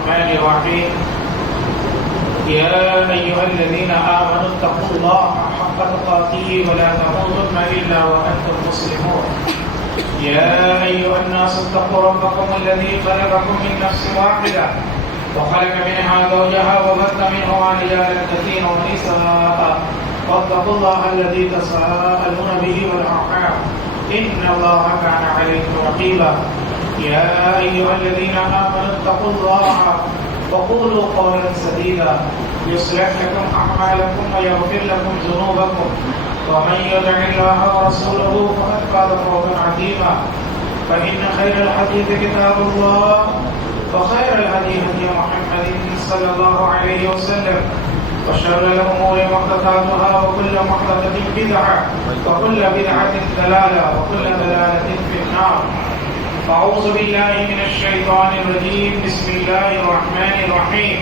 الرحمن الرحيم يا أيها الذين آمنوا اتقوا الله حق تقاته ولا تموتن إلا وأنتم مسلمون يا أيها الناس اتقوا ربكم الذي خلقكم من نفس واحدة وخلق منها زوجها وبث منهما رجالا كثيرا ونساء واتقوا الله الذي تساءلون به والأرحام إن الله كان عليكم رقيبا يا أيها الذين آمنوا اتقوا الله وقولوا قولا سديدا يصلح لكم أعمالكم ويغفر لكم ذنوبكم ومن يطع الله ورسوله فقد فاز فوزا عظيما فإن خير الحديث كتاب الله وخير الهدي هدي محمد صلى الله عليه وسلم وشر الأمور محدثاتها وكل محدثة بدعة وكل بدعة ضلالة وكل ضلالة في النار. أعوذ بالله من الشيطان الرجيم. بسم الله الرحمن الرحيم.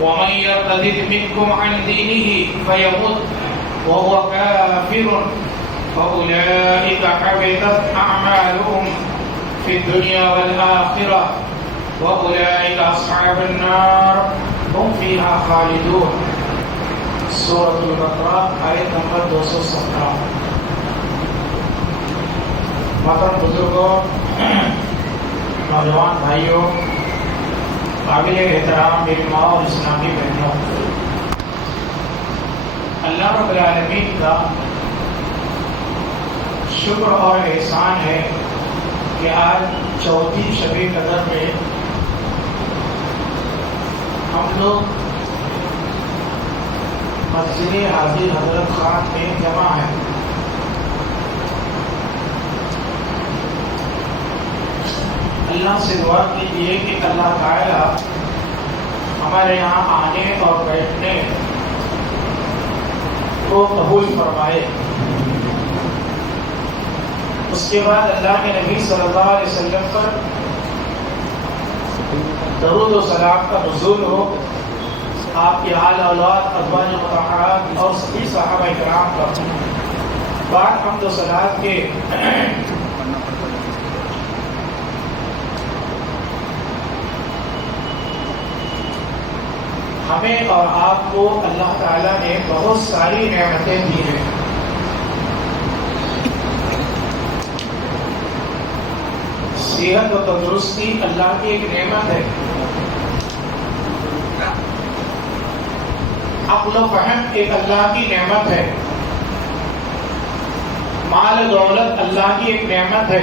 ومن يرتد منكم عن دينه فيمت وهو كافر فأولئك حبطت أعمالهم في الدنيا والآخرة وأولئك أصحاب النار هم فيها خالدون. سورة البقرہ آیت نمبر 217. محترم بزرگوں، نوجوان بھائیوں، قابل احترام میری ماں اور اسلامی بہنوں، اللہ رب العالمین کا شکر اور احسان ہے کہ آج چوتھی شب قدر میں ہم لوگ مسجد حاضر حضرت خان میں جمع ہیں. اللہ سے دعا کیجیے کہ اللہ تعالیٰ ہمارے یہاں آنے اور بیٹھنے کو قبول فرمائے. اس کے بعد اللہ کے نبی صلی اللہ علیہ وسلم پر درود و سلام کا نزول ہو. آپ کے آل اولاد، ازواج مطہرات اور سبھی صحابہ کرام پر بعد حمد و صلوات کے ہمیں اور آپ کو اللہ تعالیٰ نے بہت ساری نعمتیں دی ہیں. صحت و تندرستی اللہ کی ایک نعمت ہے. عقل و فہم ایک اللہ کی نعمت ہے. مال و دولت اللہ کی ایک نعمت ہے.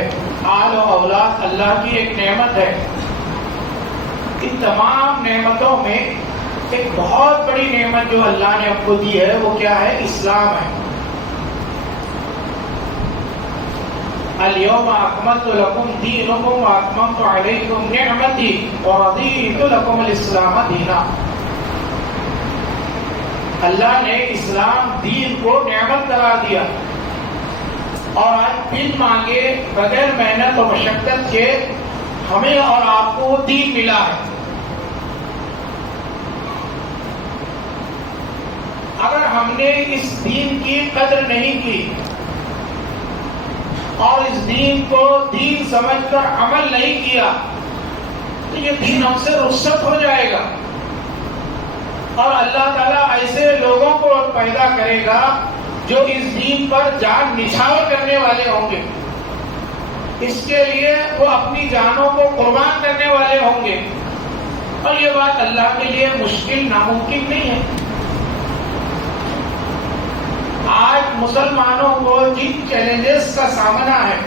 آل و اولاد اللہ کی ایک نعمت ہے. ان تمام نعمتوں میں ایک بہت بڑی نعمت جو اللہ نے آپ کو دی ہے وہ کیا ہے؟ اسلام ہے. اليوم اکملت لکم دینکم واتممت علیکم نعمتی ورضیت لکم الاسلام دینا. اللہ نے اسلام دین کو نعمت قرار دیا اور آج بن مانگے بغیر محنت اور مشقت کے ہمیں اور آپ کو دین ملا ہے. اگر ہم نے اس دین کی قدر نہیں کی اور اس دین کو دین سمجھ کر عمل نہیں کیا تو یہ دین ہم سے رخصت ہو جائے گا اور اللہ تعالیٰ ایسے لوگوں کو پیدا کرے گا جو اس دین پر جان نچھاور کرنے والے ہوں گے. اس کے لیے وہ اپنی جانوں کو قربان کرنے والے ہوں گے اور یہ بات اللہ کے لیے مشکل ناممکن نہیں ہے. آج مسلمانوں کو جن چیلنجز کا سامنا ہے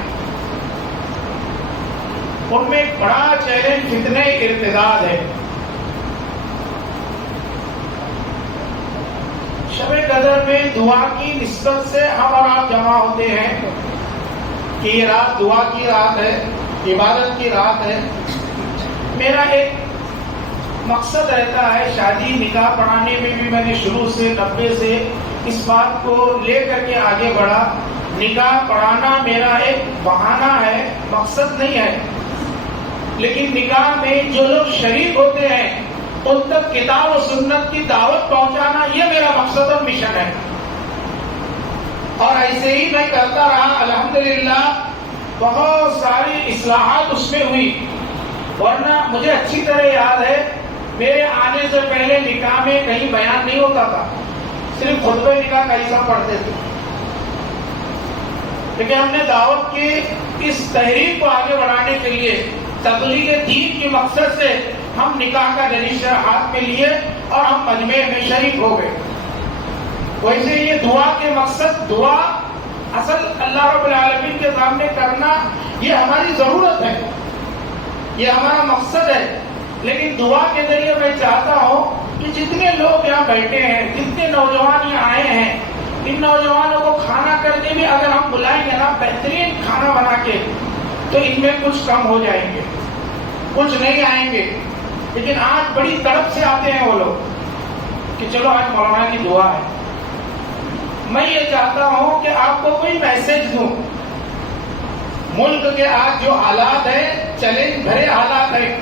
ان میں ایک بڑا چیلنج فتنہ ارتداد ہے. شب قدر میں دعا کی نسبت سے ہم اور آپ جمع ہوتے ہیں کہ یہ رات دعا کی رات ہے، عبادت کی رات ہے. میرا ایک مقصد رہتا ہے، شادی نکاح پڑھانے میں بھی میں نے شروع سے 90 سے اس بات کو لے کر کے آگے بڑھا. نکاح پڑھانا میرا ایک بہانہ ہے، مقصد نہیں ہے. لیکن نکاح میں جو لوگ شریک ہوتے ہیں ان تک کتاب و سنت کی دعوت پہنچانا یہ میرا مقصد اور مشن ہے. اور ایسے ہی میں کرتا رہا. الحمدللہ بہت ساری اصلاحات اس میں ہوئی، ورنہ مجھے اچھی طرح یاد ہے میرے آنے سے پہلے نکاح میں کہیں بیان نہیں ہوتا تھا، صرف خطبہ نکاح کا حصہ پڑھتے تھے. لیکن ہم نے دعوت کی اس تحریک کو آگے بڑھانے کے لیے تبلیغ دین کے مقصد سے ہم نکاح کا رجسٹر ہاتھ میں لیے اور ہم مجمع میں شریک ہو گئے. ویسے یہ دعا کے مقصد، دعا اصل اللہ رب العالمین کے سامنے کرنا یہ ہماری ضرورت ہے، یہ ہمارا مقصد ہے. لیکن دعا کے ذریعے میں چاہتا ہوں کہ جتنے لوگ یہاں بیٹھے ہیں، جتنے نوجوان یہاں آئے ہیں، ان نوجوانوں کو کھانا کرنے بھی اگر ہم بلائیں گے نا بہترین کھانا بنا کے، تو ان میں کچھ کم ہو جائیں گے، کچھ نہیں آئیں گے. لیکن آج بڑی تڑپ سے آتے ہیں وہ لوگ کہ چلو آج مولانا کی دعا ہے. میں یہ چاہتا ہوں کہ آپ کو کوئی میسج دوں. ملک کے آج جو حالات ہیں، چیلنج بھرے حالات ہیں،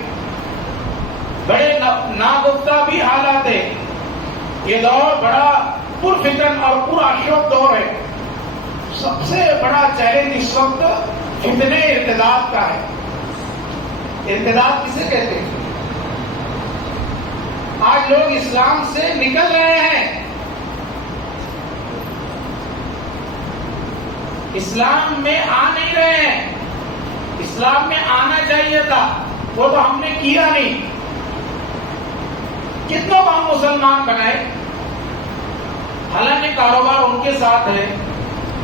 بڑے ناگفتہ بھی حالات ہیں. یہ دور بڑا پرفتن اور پرآشوب دور ہے. سب سے بڑا چیلنج اس وقت فتنے ارتداد کا ہے. ارتداد کسے کہتے ہیں؟ آج لوگ اسلام سے نکل رہے ہیں، اسلام میں آ نہیں رہے ہیں. اسلام میں آنا چاہیے تھا، وہ تو ہم نے کیا نہیں. کتنوں کو ہم مسلمان بنائے، حالانکہ کاروبار ان کے ساتھ ہے،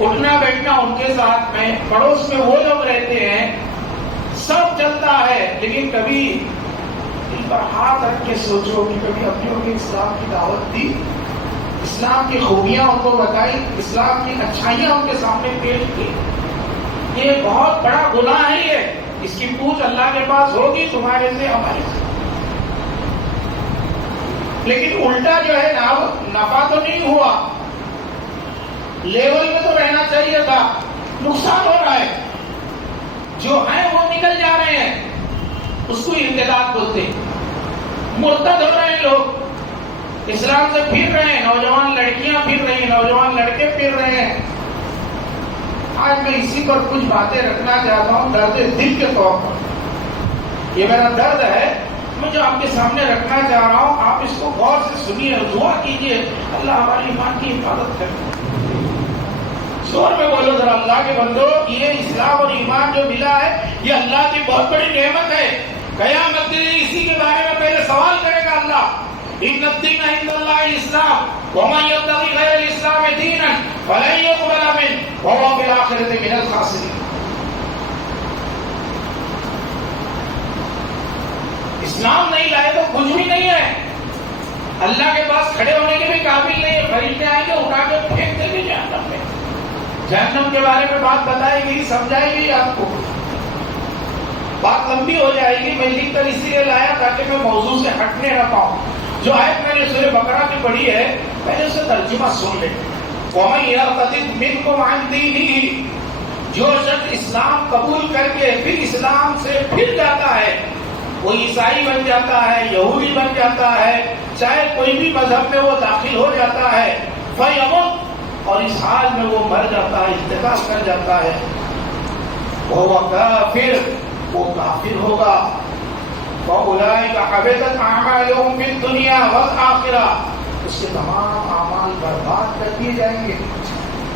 اٹھنا بیٹھنا ان کے ساتھ میں، پڑوس میں وہ لوگ رہتے ہیں، سب چلتا ہے. لیکن کبھی دل پر ہاتھ رکھ کے سوچو کہ کبھی اپنوں کے اسلام کی دعوت دی، اسلام کی خوبیاں ان کو بتائی، اسلام کی اچھائیاں ان کے سامنے پیش کی. یہ بہت بڑا گناہ ہے. یہ اس کی پوچھ اللہ کے پاس ہوگی، تمہارے سے ہمارے سے. لیکن الٹا جو ہے نا، نفع تو نہیں ہوا، لیول میں تو رہنا چاہیے تھا، نقصان ہو رہا ہے. جو ہیں وہ نکل جا رہے ہیں، اس کو ارتداد بولتے ہیں. مرتد ہو رہے ہیں لوگ، اسلام سے پھر رہے ہیں. نوجوان لڑکیاں پھر رہی ہیں، نوجوان لڑکے پھر رہے ہیں. آج میں اسی پر کچھ باتیں رکھنا چاہتا ہوں درد دل کے طور پر. یہ میرا درد ہے، میں جو آپ کے سامنے رکھنا چاہ رہا ہوں. آپ اس کو غور سے سنیے، دعا کیجیے اللہ ہماری ایمان کی حفاظت کرے. زور میں بولو ذرا، اللہ کے بندو، یہ اسلام اور ایمان جو ملا ہے یہ اللہ کی بہت بڑی نعمت ہے. قیامت کے لیے اسی کے بارے میں پہلے سوال کرے گا اللہ. ان الدین عند اللہ الاسلام ومن یبتغی غیر الاسلام دینا فلن یقبل منہ وهو فی الآخرۃ من الخاسرین. اسلام نہیں لائے تو کچھ بھی نہیں ہے. اللہ کے پاس کھڑے ہونے کے بھی قابل نہیں ہے. فرشتے آئیں گے اٹھا کے پھینک دیں گے جہنم میں. جہنم کے بارے میں بات بتائے گی، سمجھائے گی آپ کو. بات لمبی ہو جائے گی. میں لکھ کر اسی لیے لایا تاکہ میں موضوع سے ہٹنے نہ پاؤں. جو آیت میں نے سورہ بقرہ کی پڑھی ہے، پہلے اسے ترجمہ سن لیں. وَمَن يَرْتَدِدْ مِنْكُمْ عَنْ دِينِهِ، جو شخص اسلام قبول کر کے پھر اسلام سے پھر جاتا ہے، وہ عیسائی بن جاتا ہے، یہودی بن جاتا ہے، چاہے کوئی بھی مذہب میں وہ داخل ہو جاتا ہے، فَيَمُتْ، اور اس حال میں وہ مر جاتا ہے، انتقال کر جاتا ہے، وَهُوَ كَافِرٌ، وہ کافر ہوگا. وَأُولَٰئِكَ حَبِطَتْ أَعْمَالُهُمْ فِي الدُّنْيَا وَالْآخِرَةِ، اس کے تمام اعمال برباد کر دیے جائیں گے.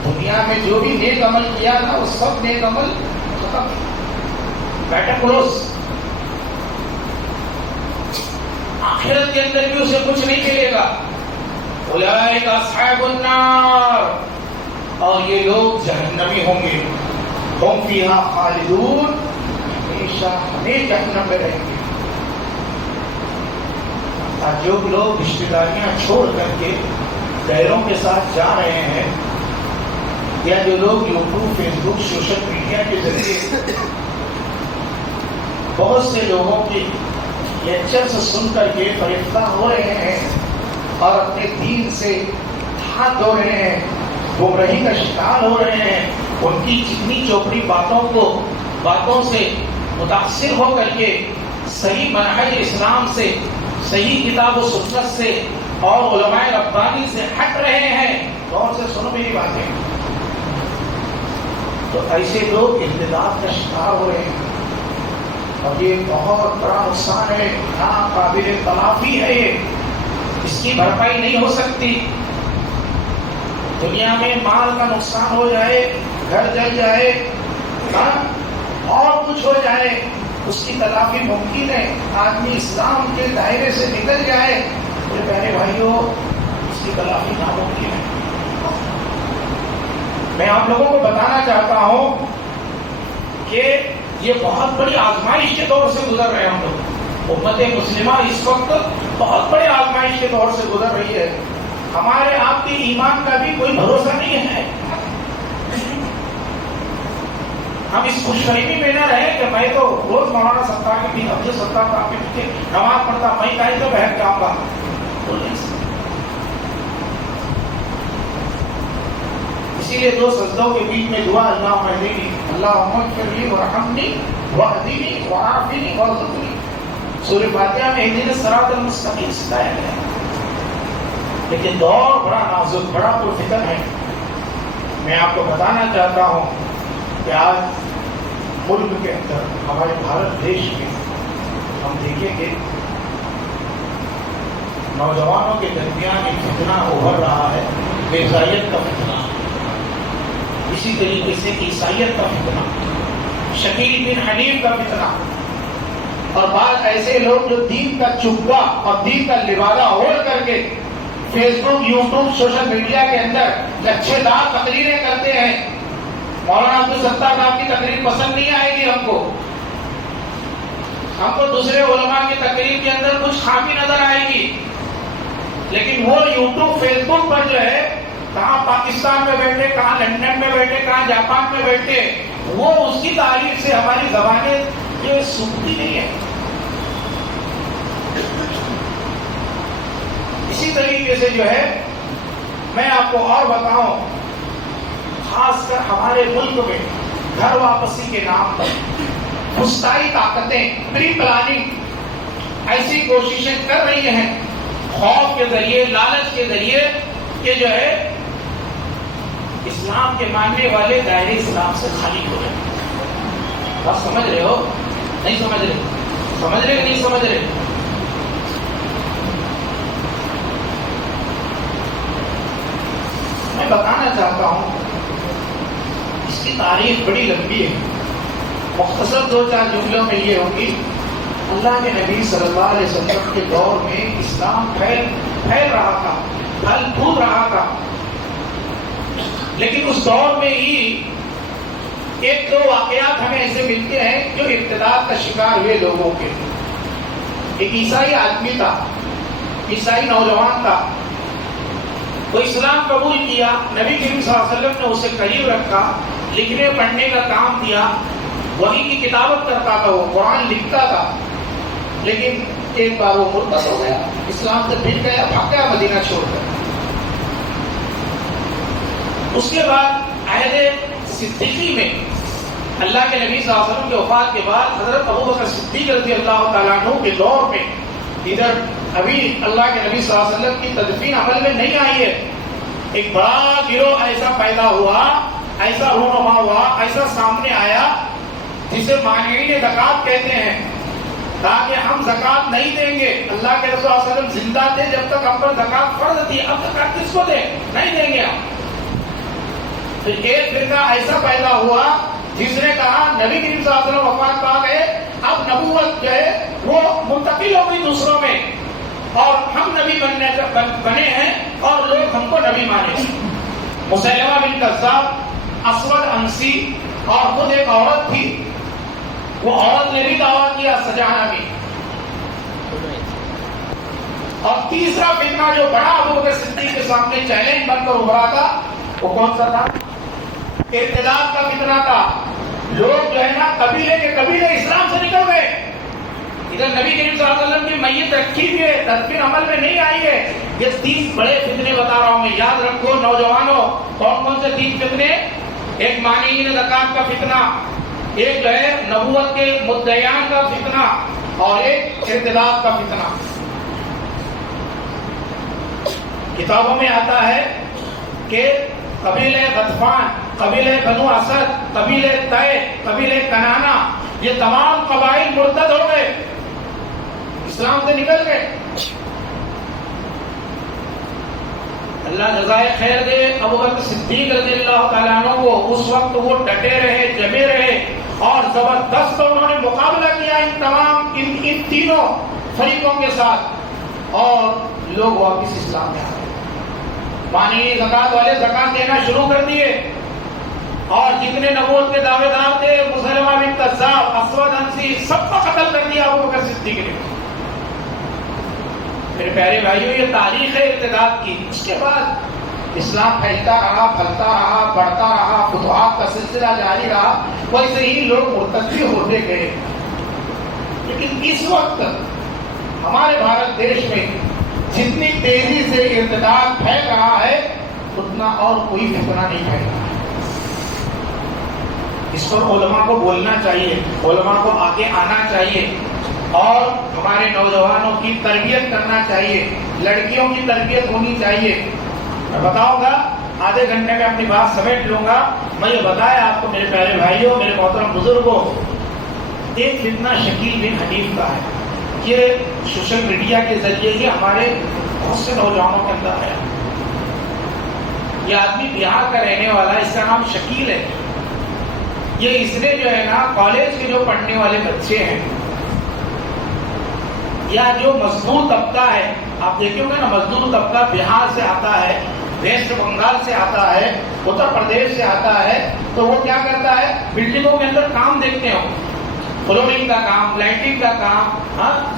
دنیا میں جو بھی نیک عمل کیا تھا وہ سب نیک عمل ختم. بیٹا کلوز. آخرت کے اندر بھی اسے کچھ نہیں ملے گا. اولئک اصحاب النار، اور یہ لوگ جہنمی ہوں گے. ہم فیہا خالدون، ہمیشہ ہمیں جہنم میں رہیں گے. جو لوگ رشتہ داریاں چھوڑ کر کے غیروں کے ساتھ جا رہے ہیں، یا جو لوگ یوٹیوب، فیس بک، سوشل میڈیا کے ذریعے بہت سے لوگوں کی لیکچر سن کر کے فریفتہ ہو رہے ہیں اور اپنے دین سے ہاتھ دھو رہے ہیں، گمراہی کا شکار ہو رہے ہیں، ان کی چکنی چوپڑی باتوں سے متاثر ہو کر کے صحیح منہج اسلام سے، صحیح کتاب و سنت سے اور علماء ربانی سے ہٹ رہے ہیں. غور سے سنو میری باتیں. تو ایسے لوگ ارتداد کا شکار ہو رہے ہیں، اور یہ بہت بڑا نقصان ہے، ناقابل تلافی ہے، یہ اس کی بھرپائی نہیں ہو سکتی۔ دنیا میں مال کا نقصان ہو جائے، گھر جل جائے، اور کچھ ہو جائے، اس کی تلافی ممکن ہے، آدمی اسلام کے دائرے سے نکل جائے، میرے پیارے بھائیوں اس کی تلافی ناممکن ہے۔ میں آپ لوگوں کو بتانا چاہتا ہوں کہ یہ بہت بڑی آزمائش کے دور سے گزر رہے ہیں ہم لوگ۔ امت مسلمہ اس وقت بہت بڑے آزمائش کے دور سے گزر رہی ہے۔ ہمارے آپ کے ایمان کا بھی کوئی بھروسہ نہیں ہے۔ ہم اس خوش فہمی میں نہ رہے کہ میں تو روز مولانا ستار کے بھی عبد الستار کا نماز پڑھتا، میں کہیں تو بہت جاؤں گا۔ اسی لیے دو سجدوں کے بیچ میں دعا اللہم اہدنی، اللہم اغفر لی ورحمنی واہدنی وعافنی وارزقنی۔ سورہ فاتحہ میں اہدنا الصراط المستقیم سکھایا گیا ہے، لیکن دور بڑا نازک، بڑا پرفتن ہے۔ میں آپ کو بتانا چاہتا ہوں کہ آج ملک کے اندر، ہمارے بھارت دیش میں ہم دیکھیں گے نوجوانوں کے درمیان ایک فتنہ ابھر رہا ہے، عیسائیت کا فتنہ، اسی طریقے سے عیسائیت کا فتنہ، شکیل بن حنیف کا فتنہ، اور بعض ایسے لوگ جو دین کا چبا اور دین کا لبادہ اوڑھ کر کے فیس بک، یوٹیوب، سوشل میڈیا کے اندر لچھے دار تقریریں کرتے ہیں۔ مولانا عبد الستار صاحب کی تقریر پسند نہیں آئے گی ہم کو دوسرے علماء کی تقریر کے اندر کچھ خامی نظر آئے گی، لیکن وہ یوٹیوب، فیس بک پر جو ہے، کہاں پاکستان میں بیٹھے، کہاں لندن میں بیٹھے، کہاں جاپان میں بیٹھے، وہ اس کی تعریف سے ہماری زبانیں یہ سوکھتی نہیں ہے۔ اسی طریقے سے جو ہے میں آپ کو اور بتاؤں، خاص کر ہمارے ملک میں گھر واپسی کے نام پر فسطائی طاقتیں پری پلاننگ ایسی کوششیں کر رہی ہیں، خوف کے ذریعے، لالچ کے ذریعے، کہ جو ہے اسلام کے ماننے والے دائرے اسلام سے خالی ہو رہے ہیں۔ آپ سمجھ رہے ہو؟ نہیں سمجھ رہے؟ سمجھ رہے کہ نہیں سمجھ رہے؟ میں بتانا چاہتا ہوں، اس کی تاریخ بڑی لمبی ہے، مختصر دو چار جملوں میں یہ ہوگی۔ اللہ کے نبی صلی اللہ علیہ وسلم کے دور میں اسلام پھیل رہا تھا، پھل پھول رہا تھا، لیکن اس دور میں ہی ایک دو واقعات ہمیں ایسے ملتے ہیں جو ارتداد کا شکار ہوئے لوگوں کے۔ ایک عیسائی آدمی تھا، عیسائی نوجوان تھا، وہ اسلام قبول کیا، نبی کریم صلی اللہ علیہ وسلم نے اسے قریب رکھا، لکھنے پڑھنے کا کام دیا، وحی کی کتابت کرتا تھا، وہ قرآن لکھتا تھا، لیکن ایک بار وہ مرتد ہو گیا، اسلام سے پھر گیا، بھاگ گیا مدینہ چھوڑ کر۔ اس کے بعد عہد صدیقی میں اللہ کے نبی صلی اللہ علیہ وسلم کے وفات کے بعد حضرت ابوبکر صدیق رضی اللہ تعالیٰ عنہ کے دور میں، ادھر ابھی اللہ کے نبی صلی اللہ علیہ وسلم کی تدفین عمل میں نہیں آئی ہے، ایک بڑا گروہ ایسا پیدا ہوا، ایسا رونما ہوا، ایسا سامنے آیا جسے مانعین زکوٰۃ کہتے ہیں، تاکہ ہم زکوٰۃ نہیں دیں گے۔ اللہ کے رسول صلی اللہ علیہ وسلم زندہ تھے جب تک ہم پر زکوٰۃ فرض تھی، اب زکوٰۃ کس کو دیں؟ نہیں دیں گے ہم۔ پھر ایک فرقہ ایسا پیدا ہوا جس نے کہا نبی کریم صلی اللہ علیہ وسلم وفات پا گئے، اب نبوت جو ہے وہ منتقل ہو گئی دوسروں میں، اور ہم نبی بنے ہیں اور لوگ ہم کو نبی مانے۔ مسیلمہ بن کذاب، اسود انسی، اور خود ایک عورت تھی، وہ عورت نے بھی دعویٰ کیا سجانہ بھی۔ اور تیسرا فتنہ جو بڑا ابوبکر صدیق کے سامنے چیلنج بن کر ابھرا تھا، وہ کون سا تھا؟ ارتداد کا فتنہ تھا۔ لوگ جو ہے نا قبیلے کے قبیلے اسلام سے نکل گئے۔ ادھر نبی کریم صلی اللہ علیہ وسلم کی میت رکھی ہوئی ہے، تدفین عمل میں نہیں آئی ہے۔ یہ 30 بڑے فتنے بتا رہا ہوں میں، یاد رکھو نوجوانوں۔ کون کون سے 3 فتنے؟ ایک مانعین زکوٰۃ کا فتنہ، ایک جو ہے نبوت کے مدعیان کا فتنہ، اور ایک ارتداد کا فتنہ۔ کتابوں میں آتا ہے کہ قبیلہ غطفان قبیلہ بنو اسد، قبیلہ طے، قبیلہ کنانا، یہ تمام قبائل مرتد ہو گئے، اسلام سے نکل گئے۔ اللہ جزائے خیر دے ابو بکر صدیق رضی اللہ تعالیٰ عنہ کو، اس وقت وہ ڈٹے رہے، جمے رہے اور زبردست انہوں نے مقابلہ کیا ان تینوں فریقوں کے ساتھ، اور لوگ واپس اسلام میں آ گئے۔ پانی زکات والے زکات دینا شروع کر دیے، اور جتنے نبوت کے دعوے دار تھے، مسلمہ بن کذاب، اسود عنسی، سب کو قتل کر دیا ابو بکر صدیق نے۔ میرے پیارے بھائیوں، یہ تاریخ ہے ارتداد کی۔ اس کے بعد اسلام پھیلتا رہا، پھلتا رہا، بڑھتا رہا، فتوحات کا سلسلہ جاری رہا، ویسے ہی لوگ مرتد بھی ہوتے گئے۔ لیکن اس وقت ہمارے بھارت دیش میں جتنی تیزی سے ارتداد پھیل رہا ہے، اتنا اور کوئی فتنہ نہیں پھیل رہا ہے۔ اس پر علماء کو بولنا چاہیے، علماء کو آگے آنا چاہیے، اور ہمارے نوجوانوں کی تربیت کرنا چاہیے، لڑکیوں کی تربیت ہونی چاہیے۔ میں بتاؤں گا، آدھے گھنٹے میں اپنی بات سمیٹ لوں گا۔ میں یہ بتایا آپ کو میرے پیارے بھائیوں، میرے محترم بزرگوں، ایک فتنہ شکیل بن حنیف کا ہے۔ یہ سوشل میڈیا کے ذریعے ہی ہمارے بہت سے نوجوانوں کے اندر آیا۔ یہ آدمی بہار کا رہنے والا ہے، اس کا نام شکیل ہے۔ یہ اس نے جو ہے نا، کالج کے جو پڑھنے والے بچے ہیں یا جو مزدور طبقہ ہے، آپ دیکھیں گے نا، مزدور طبقہ بہار سے آتا ہے، ویسٹ بنگال سے آتا ہے، اتر پردیش سے آتا ہے، تو وہ کیا کرتا ہے، بلڈنگوں کے اندر کام دیکھتے ہو، فلورنگ کا کام، لائٹنگ کا کام،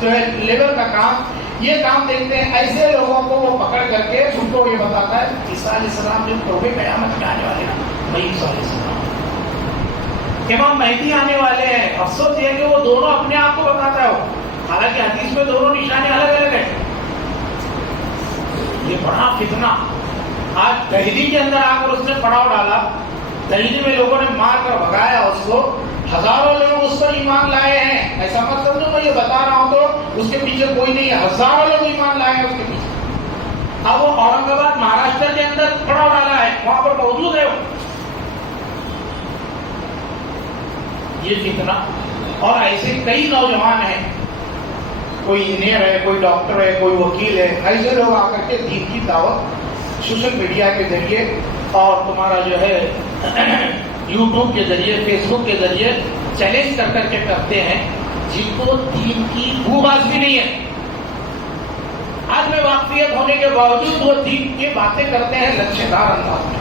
جو ہے لیبر کا کام، یہ کام دیکھتے ہیں۔ ایسے لوگوں کو وہ پکڑ کر کے ان کو یہ بتاتا ہے عیسیٰ علیہ السلام جو توبے قیامت میں آنے والے ہیں، وہی عیسیٰ علیہ السلام، امام مہدی آنے والے ہیں۔ افسوس یہ ہے کہ وہ دونوں اپنے آپ کو بتاتا ہے، حالانکہ حدیث میں دونوں نشانے الگ الگ ہیں۔ یہ بڑا فتنہ آج دہلی کے اندر آ کر اس نے پڑاؤ ڈالا، دہلی میں لوگوں نے مار کر بھگایا اس کو، ہزاروں لوگ اس پر ایمان لائے ہیں۔ ایسا مت سمجھو میں یہ بتا رہا ہوں تو اس کے پیچھے کوئی نہیں ہے، ہزاروں لوگ ایمان لائے ہیں اس کے پیچھے۔ اب وہ اورنگ آباد مہاراشٹر کے اندر پڑاؤ ڈالا ہے، وہاں پر موجود ہے وہ۔ یہ فتنہ، اور ایسے کئی نوجوان ہیں، کوئی انجینئر ہے، کوئی ڈاکٹر ہے، کوئی وکیل ہے، ایسے لوگ آ کر کے دین کی دعوت سوشل میڈیا کے ذریعے اور تمہارا جو ہے یوٹیوب کے ذریعے، فیس بک کے ذریعے چیلنج کر کر کے کرتے ہیں، جن کو دین کی بو باز بھی نہیں ہے۔ آج میں واقفیت ہونے کے باوجود وہ دین کی باتیں کرتے ہیں لچھے دار انداز میں،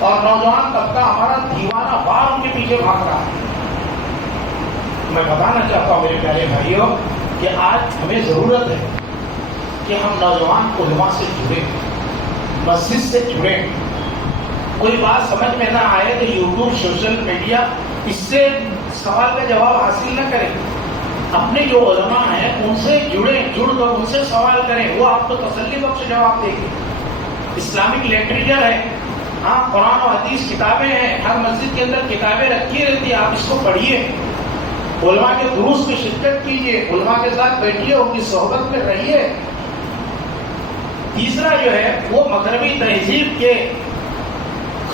اور نوجوان طبقہ ہمارا دیوانہ وار ان کے پیچھے بھاگ رہا ہے۔ میں بتانا چاہتا ہوں میرے پیارے بھائیوں کہ آج ہمیں ضرورت ہے کہ ہم نوجوان علماء سے جڑیں، مسجد سے جڑیں۔ کوئی بات سمجھ میں نہ آئے تو یوٹیوب، سوشل میڈیا، اس سے سوال کا جواب حاصل نہ کریں، اپنے جو علماء ہیں ان سے جڑیں، جڑ کر ان سے سوال کریں، وہ آپ کو تسلی بخش جواب دیں گے۔ اسلامک لٹریچر ہے، ہاں، قرآن و حدیث کتابیں ہیں، ہر مسجد کے اندر کتابیں رکھی رہتی ہیں، آپ اس کو پڑھیے، علماء کے دروس میں شرکت کیجیے، علماء کے ساتھ بیٹھیے، ان کی صحبت میں رہیے۔ تیسرا جو ہے وہ مغربی تہذیب کے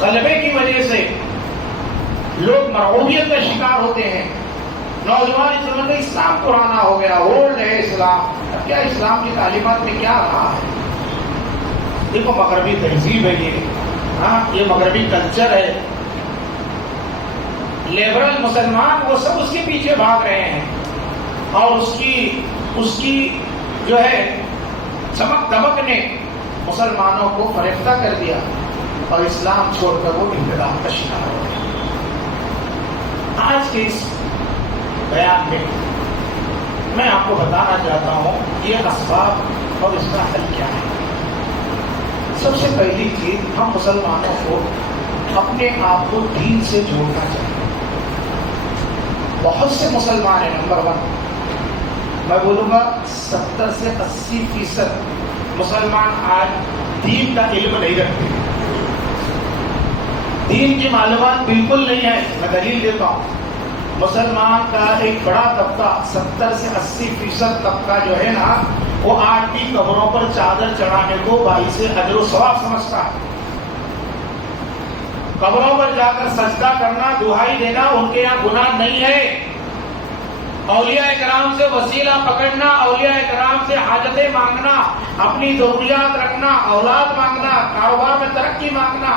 غلبے کی وجہ سے لوگ مرعوبیت کا شکار ہوتے ہیں۔ نوجوان اس سمجھتے اسلام پرانا ہو گیا، اولڈ ہے اسلام۔ اب کیا اسلام کی تعلیمات میں کیا رہا ہے؟ دیکھو مغربی تہذیب ہے یہ، ہاں، یہ مغربی کلچر ہے، لیبرل مسلمان وہ سب اس کے پیچھے بھاگ رہے ہیں، اور اس کی جو ہے چمک دمک نے مسلمانوں کو فریفتہ کر دیا، اور اسلام چھوڑ کر وہ انتظام کا شکار ہو گیا۔ آج کے اس بیان میں میں آپ کو بتانا چاہتا ہوں یہ اسباب اور اس کا حل کیا ہے۔ سب سے پہلی چیز، ہم مسلمانوں کو اپنے آپ کو دین سے جوڑنا چاہیے۔ بہت سے مسلمان ہیں، نمبر 1 میں بولوں گا 70 سے 80% مسلمان آج دین کا علم نہیں رکھتے، دین کی معلومات بالکل نہیں ہے۔ میں دلیل دیتا ہوں، مسلمان کا ایک بڑا طبقہ 70 سے 80% طبقہ جو ہے نا، وہ آج بھی قبروں پر چادر چڑھانے کو باعث اجر و ثواب سمجھتا ہے۔ قبروں پر جا کر سجدہ کرنا، دعائی دینا ان کے یہاں گناہ نہیں ہے۔ اولیاء کرام سے وسیلہ پکڑنا، اولیاء کرام سے حاجتیں مانگنا، اپنی ضروریات رکھنا، اولاد مانگنا، کاروبار میں ترقی مانگنا،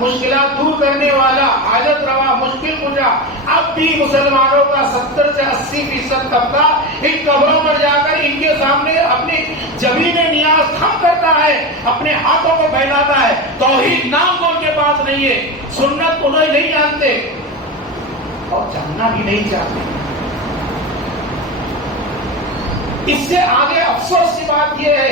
مشکلات دور کرنے والا، حاجت روا، مشکل کشا، اب بھی مسلمانوں کا 70 سے 80% طبقہ ان قبروں پر جا کر ان کے سامنے اپنی جبین نیاز تھم کرتا ہے، اپنے ہاتھوں کو پھیلاتا ہے۔ توحید نام کو ان کے پاس نہیں ہے، سنت انہیں نہیں جانتے اور جاننا بھی نہیں چاہتے۔ اس سے آگے افسوس کی بات یہ ہے،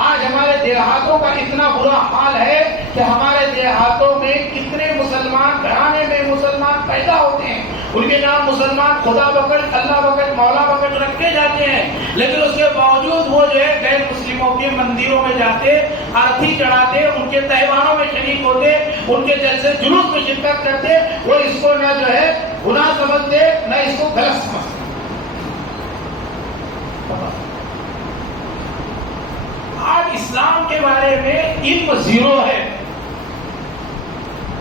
آج ہمارے دیہاتوں کا اتنا برا حال ہے کہ ہمارے دیہاتوں میں کتنے مسلمان گھرانے میں مسلمان پیدا ہوتے ہیں، ان کے نام مسلمان خدا بخش، اللہ بخش، مولا بخش رکھے جاتے ہیں، لیکن اس کے باوجود وہ جو ہے غیر مسلموں کے مندروں میں جاتے، آرتی چڑھاتے، ان کے تہواروں میں شریک ہوتے، ان کے جلسے جلوس میں شرکت کرتے، وہ اس کو نہ جو ہے گناہ سمجھتے نہ اس کو غلط سمجھتے۔ آج اسلام کے بارے میں علم زیرو ہے،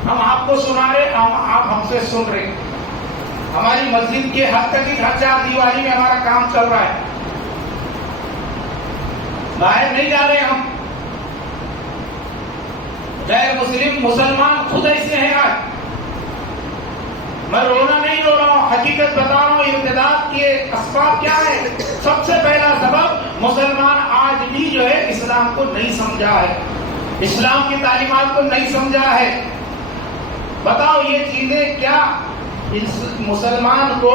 ہم آپ کو سنا رہے، آپ ہم سے سن رہے، ہماری مسجد کے حد تک ہی چار دیواری میں ہمارا کام چل رہا ہے، باہر نہیں جا رہے ہم۔ غیر مسلم مسلمان خود ایسے ہیں۔ آج میں رونا نہیں رو رہا ہوں، حقیقت بتا رہا ہوں۔ ارتداد کے اسباب کیا ہے؟ سب سے پہلا سبب مسلمان آج بھی جو ہے اسلام کو نہیں سمجھا ہے، اسلام کی تعلیمات کو نہیں سمجھا ہے۔ بتاؤ یہ چیزیں کیا مسلمان کو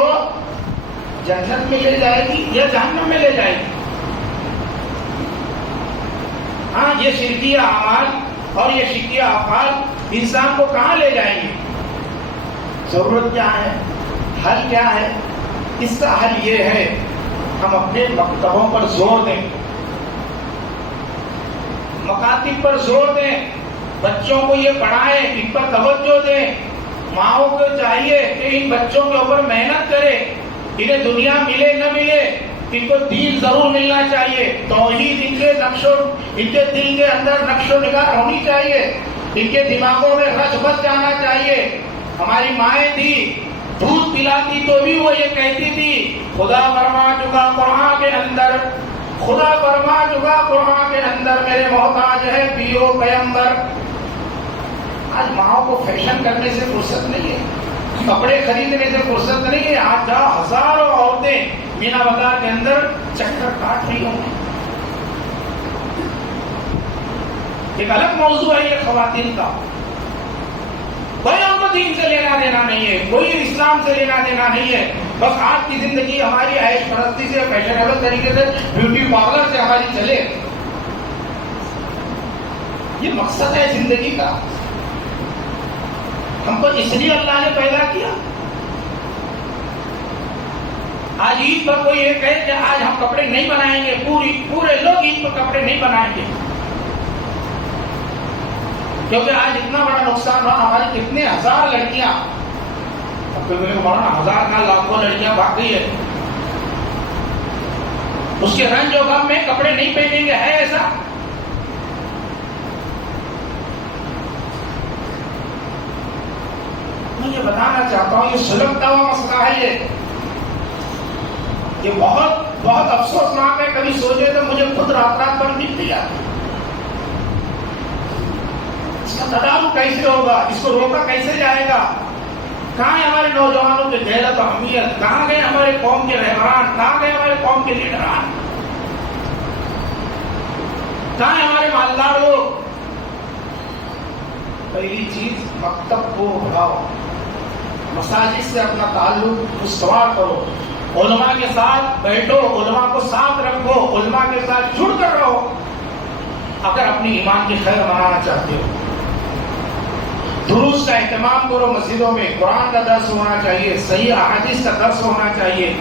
جنت میں لے جائے گی یا جہنم میں لے جائے گی؟ ہاں، یہ شرکیہ اعمال اور یہ شرکیہ افعال انسان کو کہاں لے جائیں گے؟ ضرورت کیا ہے؟ حل کیا ہے؟ اس کا حل یہ ہے ہم اپنے مکتبوں پر زور دیں، مکاتب پر زور دیں، بچوں کو یہ پڑھائیں، ان پر توجہ دیں۔ ماؤں کو چاہیے کہ ان بچوں کے اوپر محنت کرے، انہیں دنیا ملے نہ ملے ان کو دین ضرور ملنا چاہیے، توحید ان کے دل کے اندر نقش و نگار ہونی چاہیے، ان کے دماغوں میں رچ بس جانا چاہیے۔ ہماری مائیں تھی، دودھ پلاتی تو بھی وہ یہ کہتی تھی، خدا فرما چکا قرآن کے اندر، خدا فرما چکا قرآن کے اندر، میرے محتاج ہے پیو پیغمبر۔ آج ماں کو فیشن کرنے سے فرصت نہیں ہے، کپڑے خریدنے سے فرصت نہیں ہے۔ آج جا ہزاروں عورتیں مینا بازار کے اندر چکر کاٹ رہی ہوں۔ ایک الگ موضوع ہے یہ خواتین کا، کوئی ہم کو دین سے لینا دینا نہیں ہے، کوئی اسلام سے لینا دینا نہیں ہے۔ بس آج کی زندگی ہماری عیش پرستی سے، فیشنیبل طریقے سے، بیوٹی پارلر سے ہماری چلے، یہ مقصد ہے زندگی کا۔ ہم کو اس لیے اللہ نے پیدا کیا۔ آج عید پر کوئی یہ کہے کہ آج ہم کپڑے نہیں بنائیں گے، پورے لوگ عید پر کپڑے نہیں بنائیں گے، کیونکہ آج اتنا بڑا نقصان ہوا، ہماری کتنے ہزار لڑکیاں، ہزار کا لاکھوں لڑکیاں بھاگ گئی ہے، اس کے رنج و غم میں کپڑے نہیں پہنیں گے، ہے ایسا؟ میں یہ بتانا چاہتا ہوں، یہ سلگتا ہوا مسئلہ ہے، یہ بہت بہت افسوسناک ہے۔ کبھی سوچے تو مجھے خود رات پر نیند نہیں آتی، اس کا تدارک کیسے ہوگا، اس کو روکا کیسے جائے گا؟ کہاں ہے ہمارے نوجوانوں کی غیرت و اہمیت؟ کہاں گئے ہمارے قوم کے رہبران؟ کہاں گئے ہمارے قوم کے لیڈران؟ کہاں ہیں ہمارے مالدار لوگ؟ پہلی چیز مکتب کو بڑھاؤ، مساجد سے اپنا تعلق استوار کرو، علماء کے ساتھ بیٹھو، علماء کو ساتھ رکھو، علماء کے ساتھ جڑ کر رہو۔ اگر اپنی ایمان کی خیر منانا چاہتے ہو، دروس کا اہتمام کرو، مسجدوں میں قرآن کا درس ہونا چاہیے، صحیح احادیث کا درس ہونا چاہیے۔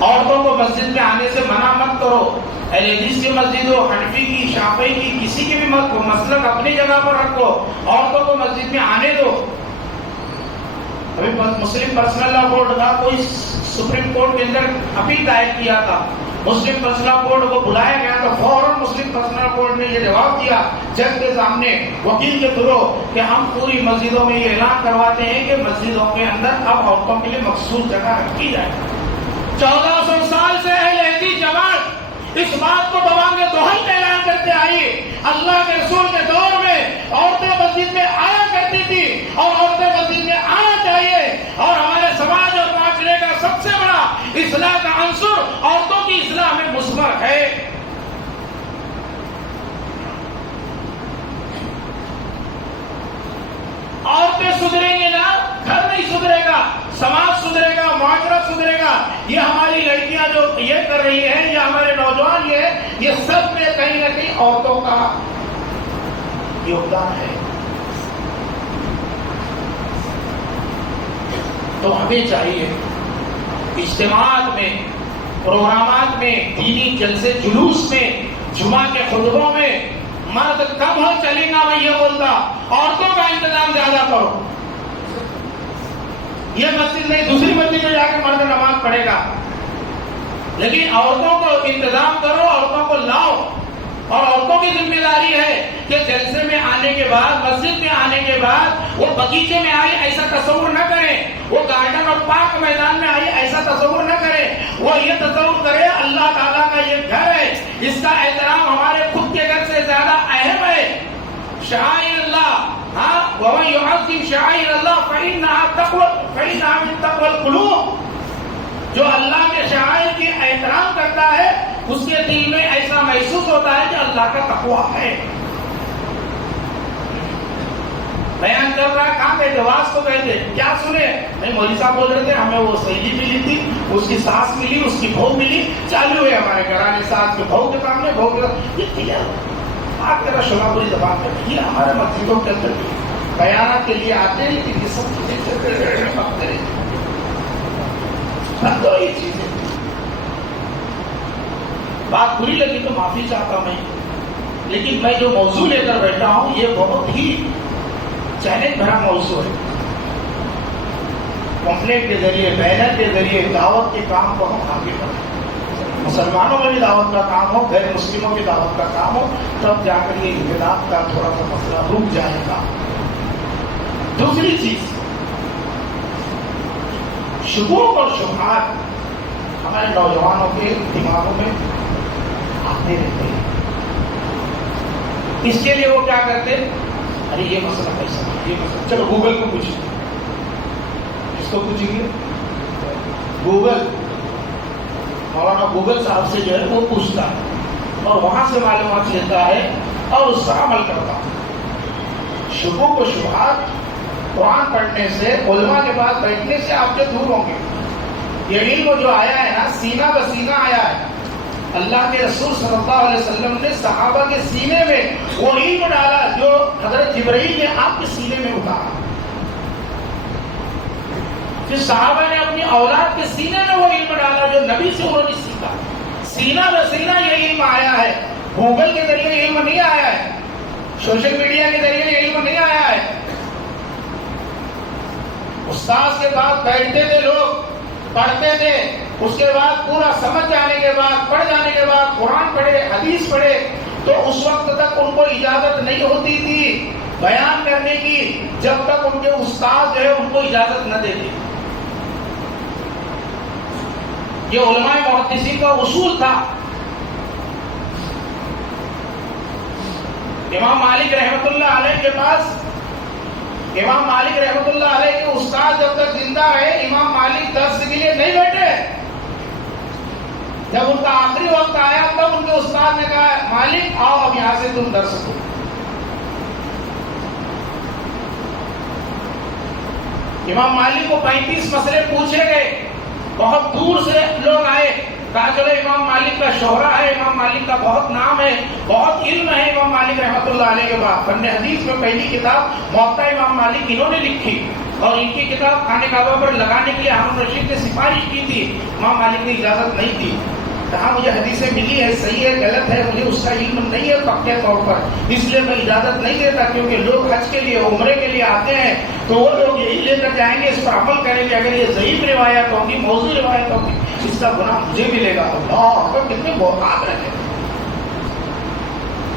عورتوں کو مسجد میں آنے سے منع مت کرو، اہل حدیث کی مسجد ہو، حنفی کی، شافعی کی، کسی کی بھی مت ہو، مسلک اپنی جگہ پر رکھو، عورتوں کو مسجد میں آنے دو۔ ابھی مسلم پرسنل لا بورڈ کا کوئی سپریم کورٹ کے اندر اپیل دائر کیا تھا مسلم پرسنل کورٹ کو بلایا گیا تو فوراً مسلم پرسنل کورٹ نے یہ جواب دیا جج کے سامنے وکیل کے تھرو کہ ہم پوری مسجدوں میں یہ اعلان کرواتے ہیں کہ مسجدوں کے اندر اب عورتوں کے لیے مخصوص جگہ رکھی جائے۔ 1400 سال سے اہل حدیث جماعت اس بات کو بوانگ دہل کا اعلان کرتے آئی۔ اللہ کے رسول کے دور میں عورتیں مسجد میں آیا کرتی تھی اور عورتیں مسجد میں آنا چاہیے، اور ہمارے سماج اور معاشرے کا سب سے بڑا اصلاح کا عنصر عورتوں کی اصلاح میں مثمر ہے۔ عورتیں سدھریں گے نا، گھر نہیں سدھرے گا، سماج سدھرے گا، معاشرہ سدھرے گا۔ یہ ہماری لڑکیاں جو یہ کر رہی ہیں، یا ہمارے نوجوان یہ سب میں کہیں نہ کہیں عورتوں کا یوگدان ہے۔ تو ہمیں چاہیے اجتماعات میں، پروگرامات میں، دینی جلسے جلوس میں، جمعہ کے خطبوں میں مرد کم ہو چلے گا، میں یہ بولتا عورتوں کا انتظام زیادہ کرو۔ یہ مسجد نہیں، دوسری مسجد میں جا کے مرد نماز پڑھے گا، لیکن عورتوں کو انتظام کرو، عورتوں کو لاؤ۔ اور عورتوں کی ذمہ داری ہے کہ جلسے میں آنے کے بعد، مسجد میں آنے کے بعد وہ باغیچے میں آئے ایسا تصور نہ کریں، وہ گارڈن اور پارک میدان میں آئے ایسا تصور نہ کریں، وہ یہ تصور کرے اللہ تعالیٰ کا یہ گھر ہے، اس کا احترام ہمارے خود کے گھر سے زیادہ اہم ہے۔ شعائر اللہ، وَمَن يُعَظِّمْ شَعَائِرَ اللَّهِ فَإِنَّهَا مِن تَقْوَى الْقُلُوبِ، جو اللہ کے شعائر کی احترام کرتا ہے اس کے دل میں ایسا محسوس ہوتا ہے کہ اللہ کا تقویٰ ہے۔ بیان کر رہا ہے، کہاں گئے تھے؟ واز کو کہتے کیا سنے؟ نہیں، مولوی صاحب بول رہے تھے ہمیں وہ سہیلی ملی تھی، اس کی ساس ملی، اس کی بہو ملی، چالو ہے ہمارے گھرانے ساس کے بہو کے سامنے، بہو کے یہ کیا آپ کرا شولا پوری زبان میں یہ ہمارے مسجدوں کے اندر بیانات کے لیے آتے ہیں، لیکن یہ سب چیزیں تو یہ چیزیں بات بری لگی تو معافی چاہتا میں، لیکن میں جو موضوع لے کر بیٹھا ہوں یہ بہت ہی چیلنج بھرا موضوع ہے۔ پمفلیٹ کے ذریعے، بینر کے ذریعے دعوت کے کام کو ہم آگے بڑھیں، مسلمانوں میں بھی دعوت کا کام ہو، غیر مسلموں کی دعوت کا کام ہو، تب جا کر یہ اختلاف کا تھوڑا سا مسئلہ رک جائے گا۔ دوسری چیز، شکوک اور شبہات ہمارے نوجوانوں کے دماغوں میں آتے رہتے ہیں۔ اس کے لیے وہ کیا کرتے؟ ارے یہ مسئلہ کیسا، یہ مسئلہ، چلو گوگل کو پوچھیں۔ کس کو پوچھیں گے؟ گوگل۔ مولانا گوگل صاحب سے جو ہے وہ پوچھتا ہے اور وہاں سے معلومات لیتا ہے اور اس پر عمل کرتا ہے۔ شکوک و شبہات قرآن پڑھنے سے، علماء کے پاس بیٹھنے سے آپ کے دور ہوں گے۔ یہ علم جو آیا ہے نا، سینہ بسینہ آیا ہے۔ اللہ کے رسول صلی اللہ علیہ وسلم نے صحابہ کے سینے میں وہ علم ڈالا جو حضرت جبرائیل نے آپ کے سینے میں اتارا۔ پھر صحابہ نے اپنی اولاد کے سینے میں وہ علم ڈالا جو نبی سے انہوں نے سیکھا۔ سینہ بسینہ یہ علم آیا ہے، گوگل کے ذریعے علم نہیں آیا ہے، سوشل میڈیا کے ذریعے علم نہیں آیا ہے۔ استاذ کے پاس بیٹھتے تھے لوگ، پڑھتے تھے، اس کے بعد پورا سمجھ جانے کے بعد، پڑھ جانے کے بعد قرآن پڑھے، حدیث پڑھے، تو اس وقت تک ان کو اجازت نہیں ہوتی تھی بیان کرنے کی جب تک ان کے استاد جو ہے ان کو اجازت نہ دیتے۔ یہ علماء محدثین کا اصول تھا۔ امام مالک رحمۃ اللہ علیہ کے پاس، امام مالک رحمۃ اللہ علیہ کے استاد جب تک زندہ رہے، امام مالک درس کے لیے نہیں بیٹھے۔ جب ان کا آخری وقت آیا تب ان کے استاد نے کہا مالک آؤ اب یہاں سے تم درس دو۔ امام مالک کو 35 مسئلے پوچھے گئے، بہت دور سے لوگ آئے، کہا چلو امام مالک کا شہرہ ہے، امام مالک کا بہت نام ہے، بہت علم ہے امام مالک رحمۃ اللہ علیہ کے بعد۔ فن حدیث میں پہلی کتاب موطا امام مالک انہوں نے لکھی، اور ان کی کتاب خانہ کعبہ پر لگانے کے لیے ہارون رشید نے سفارش کی تھی، امام مالک نے اجازت نہیں دی۔ کہا مجھے حدیثیں ملی ہے، صحیح ہے غلط ہے مجھے اس کا علم نہیں ہے پکے طور پر، اس لیے میں اجازت نہیں دیتا، کیونکہ لوگ حج کے لیے عمرے کے لیے آتے ہیں تو وہ لوگ یہی لے کر جائیں گے، اس پر عمل کریں گے، اگر یہ ضعیف روایت ہوگی، موضوع روایت ہوگی، اس کا گناہ مجھے ملے گا۔ اللہ کتنے محتاط رہتے ہیں۔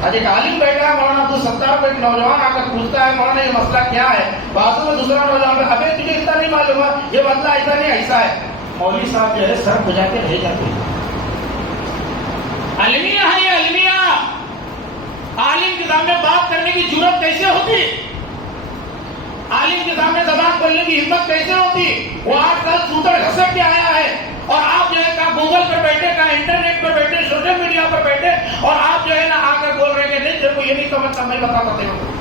آج ایک عالم بیٹھا ہے مولانا عبدالستار کو ایک نوجوان آ کر پوچھتا ہے مولانا یہ مسئلہ کیا ہے؟ بازو میں دوسرا نوجوان ہے، ابے تجھے اتنا نہیں معلوم ہے یہ مسئلہ ایسا نہیں ایسا ہے۔ مولوی صاحب جو ہے سر بجا کے رہ جاتے ہیں۔ المیہ ہے یہ المیہ، عالم کے سامنے بات کرنے کی جرأت کیسے ہوتی؟ عالم کے سامنے زبان کھولنے کی ہمت کیسے ہوتی؟ وہ 8 سال سوتر گھسٹ کے آیا ہے اور آپ جو ہے کہاں گوگل پر بیٹھے، کہاں انٹرنیٹ پر بیٹھے، سوشل میڈیا پر بیٹھے اور آپ جو ہے نا آ کر بول رہے کہ نہیں تیرے کو یہ نہیں سمجھتا، میں بتا پاتے ہوں۔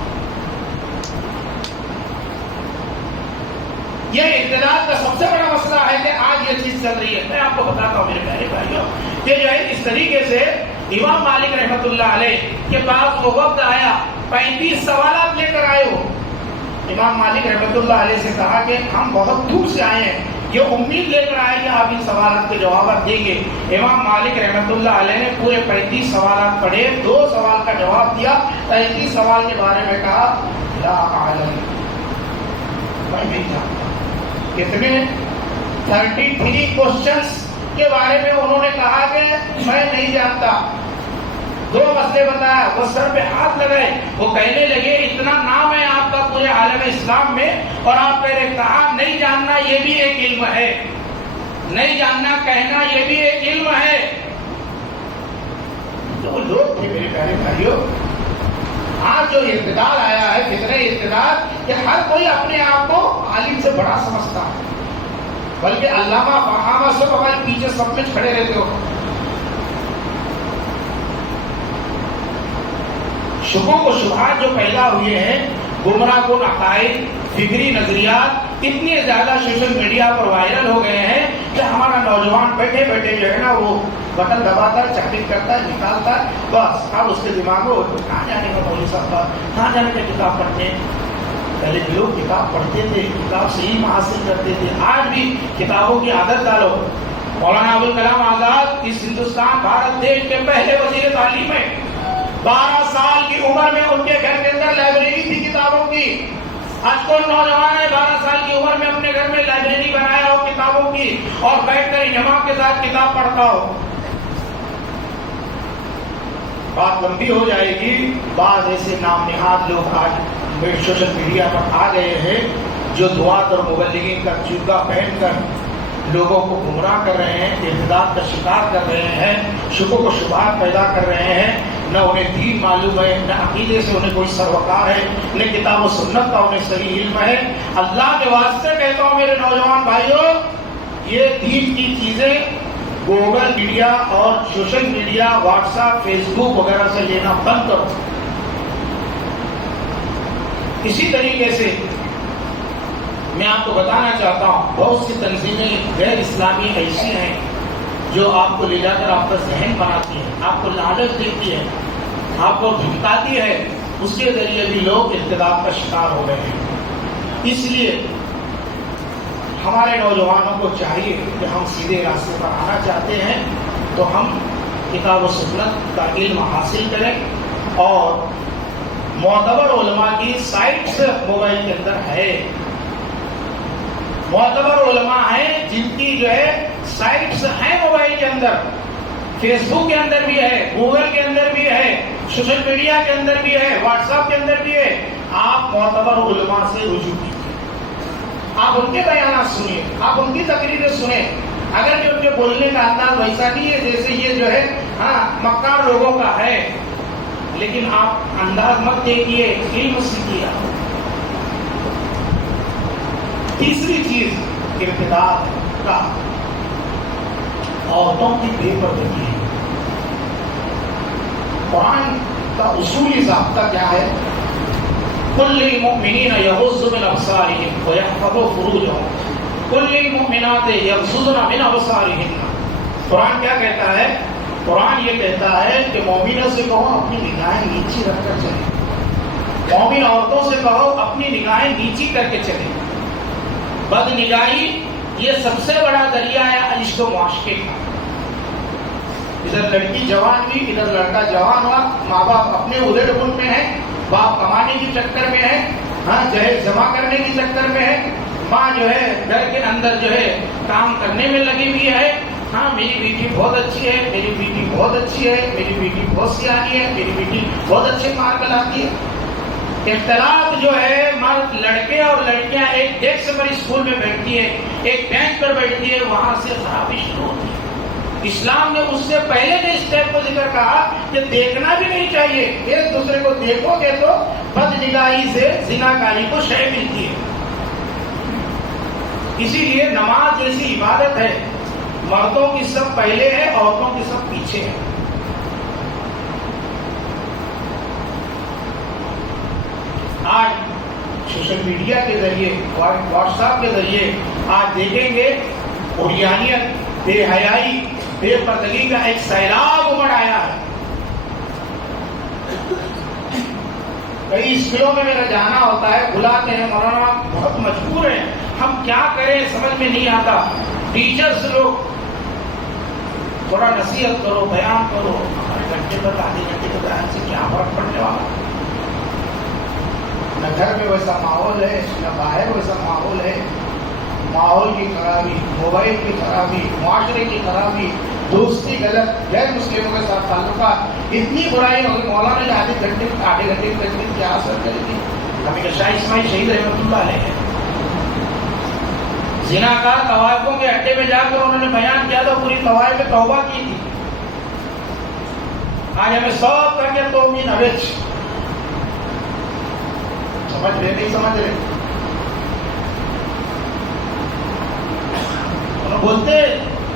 یہ اقتدار کا سب سے بڑا مسئلہ ہے کہ آج یہ چیز چل رہی ہے۔ میں آپ کو بتاتا ہوں میرے پیارے بھائیوں کہ جو ہے اس طریقے سے امام مالک رحمۃ اللہ علیہ کے پاس وہ وقت آیا 35 سوالات لے کر آئے ہو۔ امام مالک رحمۃ اللہ علیہ سے کہا کہ ہم بہت دور سے آئے ہیں، یہ امید لے کر آئے کہ آپ ان سوالات کے جوابات دیں گے۔ امام مالک رحمۃ اللہ علیہ نے پورے 35 سوالات پڑھے، 2 سوال کا جواب دیا، 33 سوال کے بارے میں کہا لا اعلم، میں نہیں جانتا۔ کتنے 33 کوشچنس کے بارے میں انہوں نے کہا کہ میں نہیں جانتا۔ 2 مسئلے بتایا، وہ سر پہ ہاتھ لگائے، وہ کہنے لگے اتنا نام ہے آپ کا پورے عالم اسلام میں اور آپ کہہ رہے، کہا نہیں جاننا یہ بھی ایک علم ہے، نہیں جاننا کہنا یہ بھی ایک علم ہے۔ جو لوگ تھے میرے پیارے بھائیوں، آج جو اقتدار آیا ہے، فتنہ اقتدار، کہ ہر کوئی اپنے آپ کو عالم سے بڑا سمجھتا ہے، بلکہ علامہ فہامہ سب ہمارے پیچھے سب میں کھڑے رہتے ہو۔ شبہوں و شبہات جو پیدا ہوئے ہیں، گمراہ کن عقائد، فکری نظریات اتنے زیادہ سوشل میڈیا پر وائرل ہو گئے ہیں کہ ہمارا نوجوان بیٹھے بیٹھے جو ہے نا وہ بٹن دباتا ہے، چیکنگ کرتا ہے، نکالتا ہے، بس اب اس کے دماغ میں کہاں جانے کا مولوی صاحب، کہاں جانے کا کتاب پڑھتے ہیں۔ پہلے لوگ کتاب پڑھتے تھے، کتاب سے علم حاصل کرتے تھے، آج بھی کتابوں کی عادت ڈالو۔ مولانا ابوالکلام آزاد اس ہندوستان بھارت دیش کے پہلے وزیر تعلیم ہیں۔ 12 سال کی عمر میں ان کے گھر کے اندر لائبریری تھی کتابوں کی۔ آج کون نوجوان ہے 12 سال کی عمر میں اپنے گھر میں لائبریری بنایا ہو کتابوں کی اور بیٹھ کر انہمام کے ساتھ کتاب پڑھتا ہو؟ بات لمبی ہو جائے گی۔ بعض ایسے نام نہاد لوگ آج سوشل میڈیا پر آ گئے ہیں جو دعات اور مبلغین کا چوکا پہن کر لوگوں کو گمراہ کر رہے ہیں، ارتداد کا شکار کر رہے ہیں، شبہوں و شبہات پیدا کر رہے ہیں۔ نہ انہیں دین معلوم ہے، نہ عقیدے سے انہیں کوئی سروکار ہے، نہ کتاب و سنت کا انہیں صحیح علم ہے۔ اللہ کے واسطے کہتا ہوں میرے نوجوان بھائیوں، یہ دین کی چیزیں گوگل میڈیا اور social media, WhatsApp, Facebook وغیرہ سے لینا بند کرو۔ اسی طریقے سے میں آپ کو بتانا چاہتا ہوں، بہت سی تنظیمیں غیر اسلامی ایسی ہیں جو آپ کو لے جا کر آپ کا ذہن بناتی ہے، آپ کو لالچ دیتی ہے، آپ کو دھمکاتی ہے، اس کے ذریعے بھی لوگ ارتداد کا شکار ہو رہے ہیں۔ اس لیے ہمارے نوجوانوں کو چاہیے کہ ہم سیدھے راستے پر آنا چاہتے ہیں تو ہم کتاب و سنت کا علم حاصل کریں، اور معتبر علماء کی سائٹس موبائل کے اندر ہے، معتبر علماء ہیں جن کی جو ہے سائٹس ہیں موبائل کے اندر، فیس بک کے اندر بھی ہے، گوگل کے اندر بھی ہے، سوشل میڈیا کے اندر بھی ہے، واٹس ایپ کے اندر بھی ہے۔ آپ معتبر علماء سے رجوع کیجیے، آپ ان کے بیانات سنیے، آپ ان کی تقریریں سنیں۔ اگر کہ ان کے بولنے کا انداز ویسا نہیں ہے جیسے یہ جو ہے مکار لوگوں کا ہے، لیکن آپ انداز مت دیکھیے، علم سیکھیے۔ تیسری چیز ارتداد کا عورتوں کی بے پردگی ہے۔ قرآن کا اصولی ضابطہ کیا ہے؟ قل للمؤمنین یغضوا من ابصارہم ویحفظوا فروجہم قل للمؤمنات یغضضن من ابصارہن۔ قرآن کیا کہتا ہے؟ قرآن یہ کہتا ہے کہ مومنوں سے کہو اپنی نگاہیں نیچی رکھ کر چلیں، مومن عورتوں سے کہو اپنی نگاہیں نیچی کر کے چلیں۔ بد نگاہی یہ سب سے بڑا ذریعہ ہے عشق و معاشقے کا۔ ادھر لڑکی جوان ہوئی، ادھر لڑکا جوان ہوا، ماں باپ اپنے ادھر گن میں ہیں، باپ کمانے کے چکر میں ہے، ہاں جہیز جمع کرنے کے چکر میں ہے، ماں جو ہے گھر کے اندر جو ہے کام کرنے میں لگی ہوئی ہے، ہاں میری بیٹی بہت اچھی ہے، میری بیٹی بہت اچھی ہے، میری بیٹی بہت سیانی ہے، میری بیٹی بہت اچھے مارک لاتی ہے۔ اختلاط جو ہے مرد لڑکے اور لڑکیاں ایک ڈیسک پر اسکول میں بیٹھتی ہے، ایک بینچ پر بیٹھتی ہے، وہاں سے خرابی شروع ہوتی ہے۔ اسلام نے اس سے پہلے کے اسٹیپ کو ذکر کہا کہ دیکھنا بھی نہیں چاہیے، ایک دوسرے کو دیکھو گے تو بد نگاہی سے زناکاری کو شے ملتی ہے۔ اسی لیے نماز جیسی عبادت ہے، مردوں کی سب پہلے ہے، عورتوں کی سب پیچھے ہے۔ آج سوشل میڈیا کے ذریعے، واٹس ایپ کے ذریعے آج دیکھیں گے عریانیت، بے حیائی، بے پردگی کا ایک سیلاب امڑ آیا ہے۔ کئی اسکولوں میں میرا جانا ہوتا ہے، بلاتے ہیں، مولانا بہت مجبور ہیں، ہم کیا کریں سمجھ میں نہیں آتا۔ ٹیچرز لوگ تھوڑا نصیحت کرو، بیان کرو، ہمارے گھنٹے پر آدھے گھنٹے کے بیان سے کیا فرق پڑنے والا؟ نہ گھر میں ویسا ماحول ہے، نہ باہر ویسا ماحول ہے۔ ماحول کی خرابی، موبائل کی خرابی، معاشرے کی خرابی، دوستی غلط، غیر مسلموں کے ساتھ تعلقات، اتنی برائی ہوگی۔ مولانا نے آدھے گھنٹے کی تقریر کیا اثر کرے گی؟ ہمیں شاہ اسماعیل شہید رحمۃ اللہ علیہ زناکار طوائفوں کے اڈے میں جا کر انہوں نے بیان کیا تھا، پوری طوائف میں توبہ کی تھی۔ آج ہمیں سب کر کے تومین اویچ سمجھ رہے نہیں سمجھ رہے؟ بولتے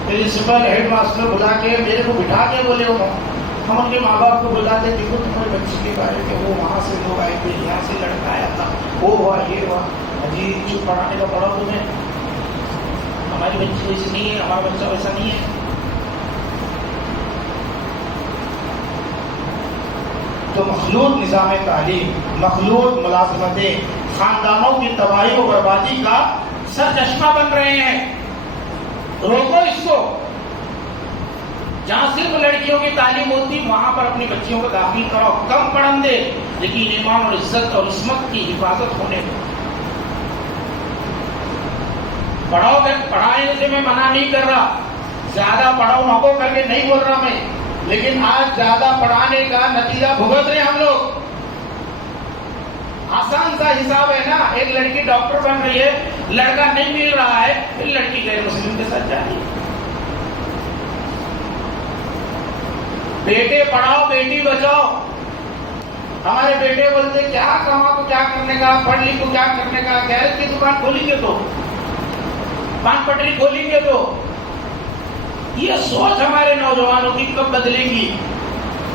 پرنسپل ہیڈ ماسٹر بلا کے میرے کو بٹھا کے بولے، ہم ان کے ماں باپ کو بلاتے، دیکھو تمہارے بچے کے بارے میں، وہ وہاں سے لوگ آئے تھے، یہاں سے لڑکا آیا تھا، وہ ہوا یہ ہوا، جی جو پڑھانے کا پڑھا تمہیں، ہماری بچی ویسی نہیں ہے، ہمارا بچہ ویسا نہیں ہے۔ تو مخلوط نظام تعلیم، مخلوط ملازمتیں خاندانوں کی تباہی و بربادی کا سرچشمہ بن رہے ہیں۔ روکو اس کو۔ جہاں صرف لڑکیوں کی تعلیم ہوتی وہاں پر اپنی بچیوں کو داخل کراؤ، کم پڑھن دے لیکن ایمان اور عزت اور عصمت کی حفاظت ہونے دو۔ پڑھاؤ گے، پڑھانے سے میں منع نہیں کر رہا، زیادہ پڑھاؤ نکو کر کے نہیں بول رہا میں، لیکن آج زیادہ پڑھانے کا نتیجہ بھگت رہے ہم لوگ۔ آسان سا حساب ہے نا، ایک لڑکی ڈاکٹر بن رہی ہے، لڑکا نہیں مل رہا ہے، پھر لڑکی غیر مسلم کے ساتھ جا رہی ہے۔ بیٹے پڑھاؤ، بیٹی بچاؤ۔ ہمارے بیٹے بولتے کیا کما تو کیا کرنے کا، پڑھ لی تو کیا کرنے کا، گیس کی دکان کھولیں گے تو، پان پٹری کھولیں گے تو۔ یہ سوچ ہمارے نوجوانوں کی کب بدلے گی؟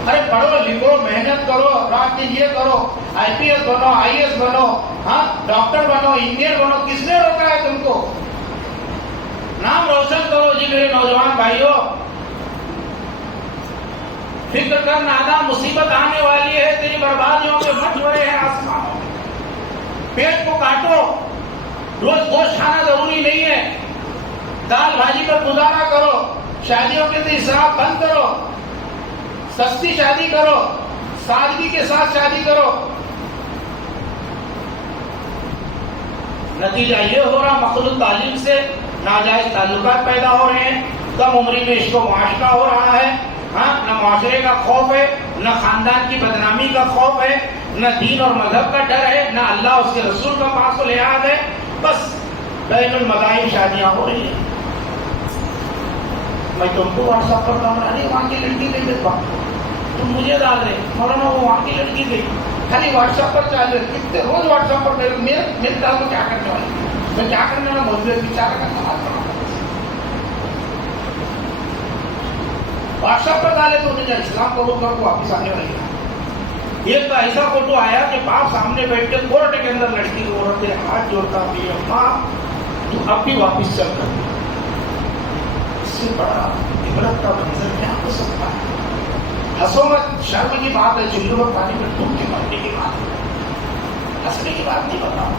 ارے پڑھو لکھو، محنت کرو، رات دن یہ کرو، آئی پی ایس بنو، آئی ایس بنو، ہاں ڈاکٹر بنو، انجینئر بنو، کس نے روکا ہے تم کو؟ نام روشن کرو جی میرے نوجوان بھائیوں۔ فکر کر نادام، مصیبت آنے والی ہے، تیری بربادیوں کے مٹ ہو رہے ہیں آسمانوں میں۔ پیٹ کو کاٹو، روز گوشت کھانا ضروری نہیں ہے، دال بھاجی پر گزارا کرو، شادیوں کے لیے اسراف بند کرو، سستی شادی کرو، سادگی کے ساتھ شادی کرو۔ نتیجہ یہ ہو رہا مخلوط تعلیم سے ناجائز تعلقات پیدا ہو رہے ہیں، کم عمری میں عشق و معاشرہ ہو رہا ہے، ہاں نہ معاشرے کا خوف ہے، نہ خاندان کی بدنامی کا خوف ہے، نہ دین اور مذہب کا ڈر ہے، نہ اللہ اس کے رسول کا پاس و لحاظ ہے، بس بین المذاہب شادیاں ہو رہی ہیں۔ میں تم کو واٹس ایپ پر ڈال رہا، وہاں کی لڑکی گئی دیکھا، تم مجھے ڈال رہے مولانا وہ وہاں کی لڑکی گئی، خالی واٹس ایپ پر چل رہے، کتنے روز واٹس ایپ پر میرے ڈال کو کیا کرنے والی، میں کیا کرنے والا موجود بیچارہ کا سوال کرا۔ واٹس ایپ پر ڈالے تو انہیں اسلام قبول کر کو واپس آنے والی ہے۔ ایک تو ایسا فوٹو آیا کہ باپ سامنے بیٹھ کے کورٹ کے اندر لڑکی کو عورت ہاتھ جوڑتا بھی ہے، ماں تو اب بھی واپس چل کر، اس سے بڑا عبرت کا منظر کیا ہو سکتا ہے؟ ہنسو مت، شرم کی بات ہے، چلو پر پانی میں ڈوب کے مرنے کی بات ہے، ہنسنے کی بات نہیں بتاؤ۔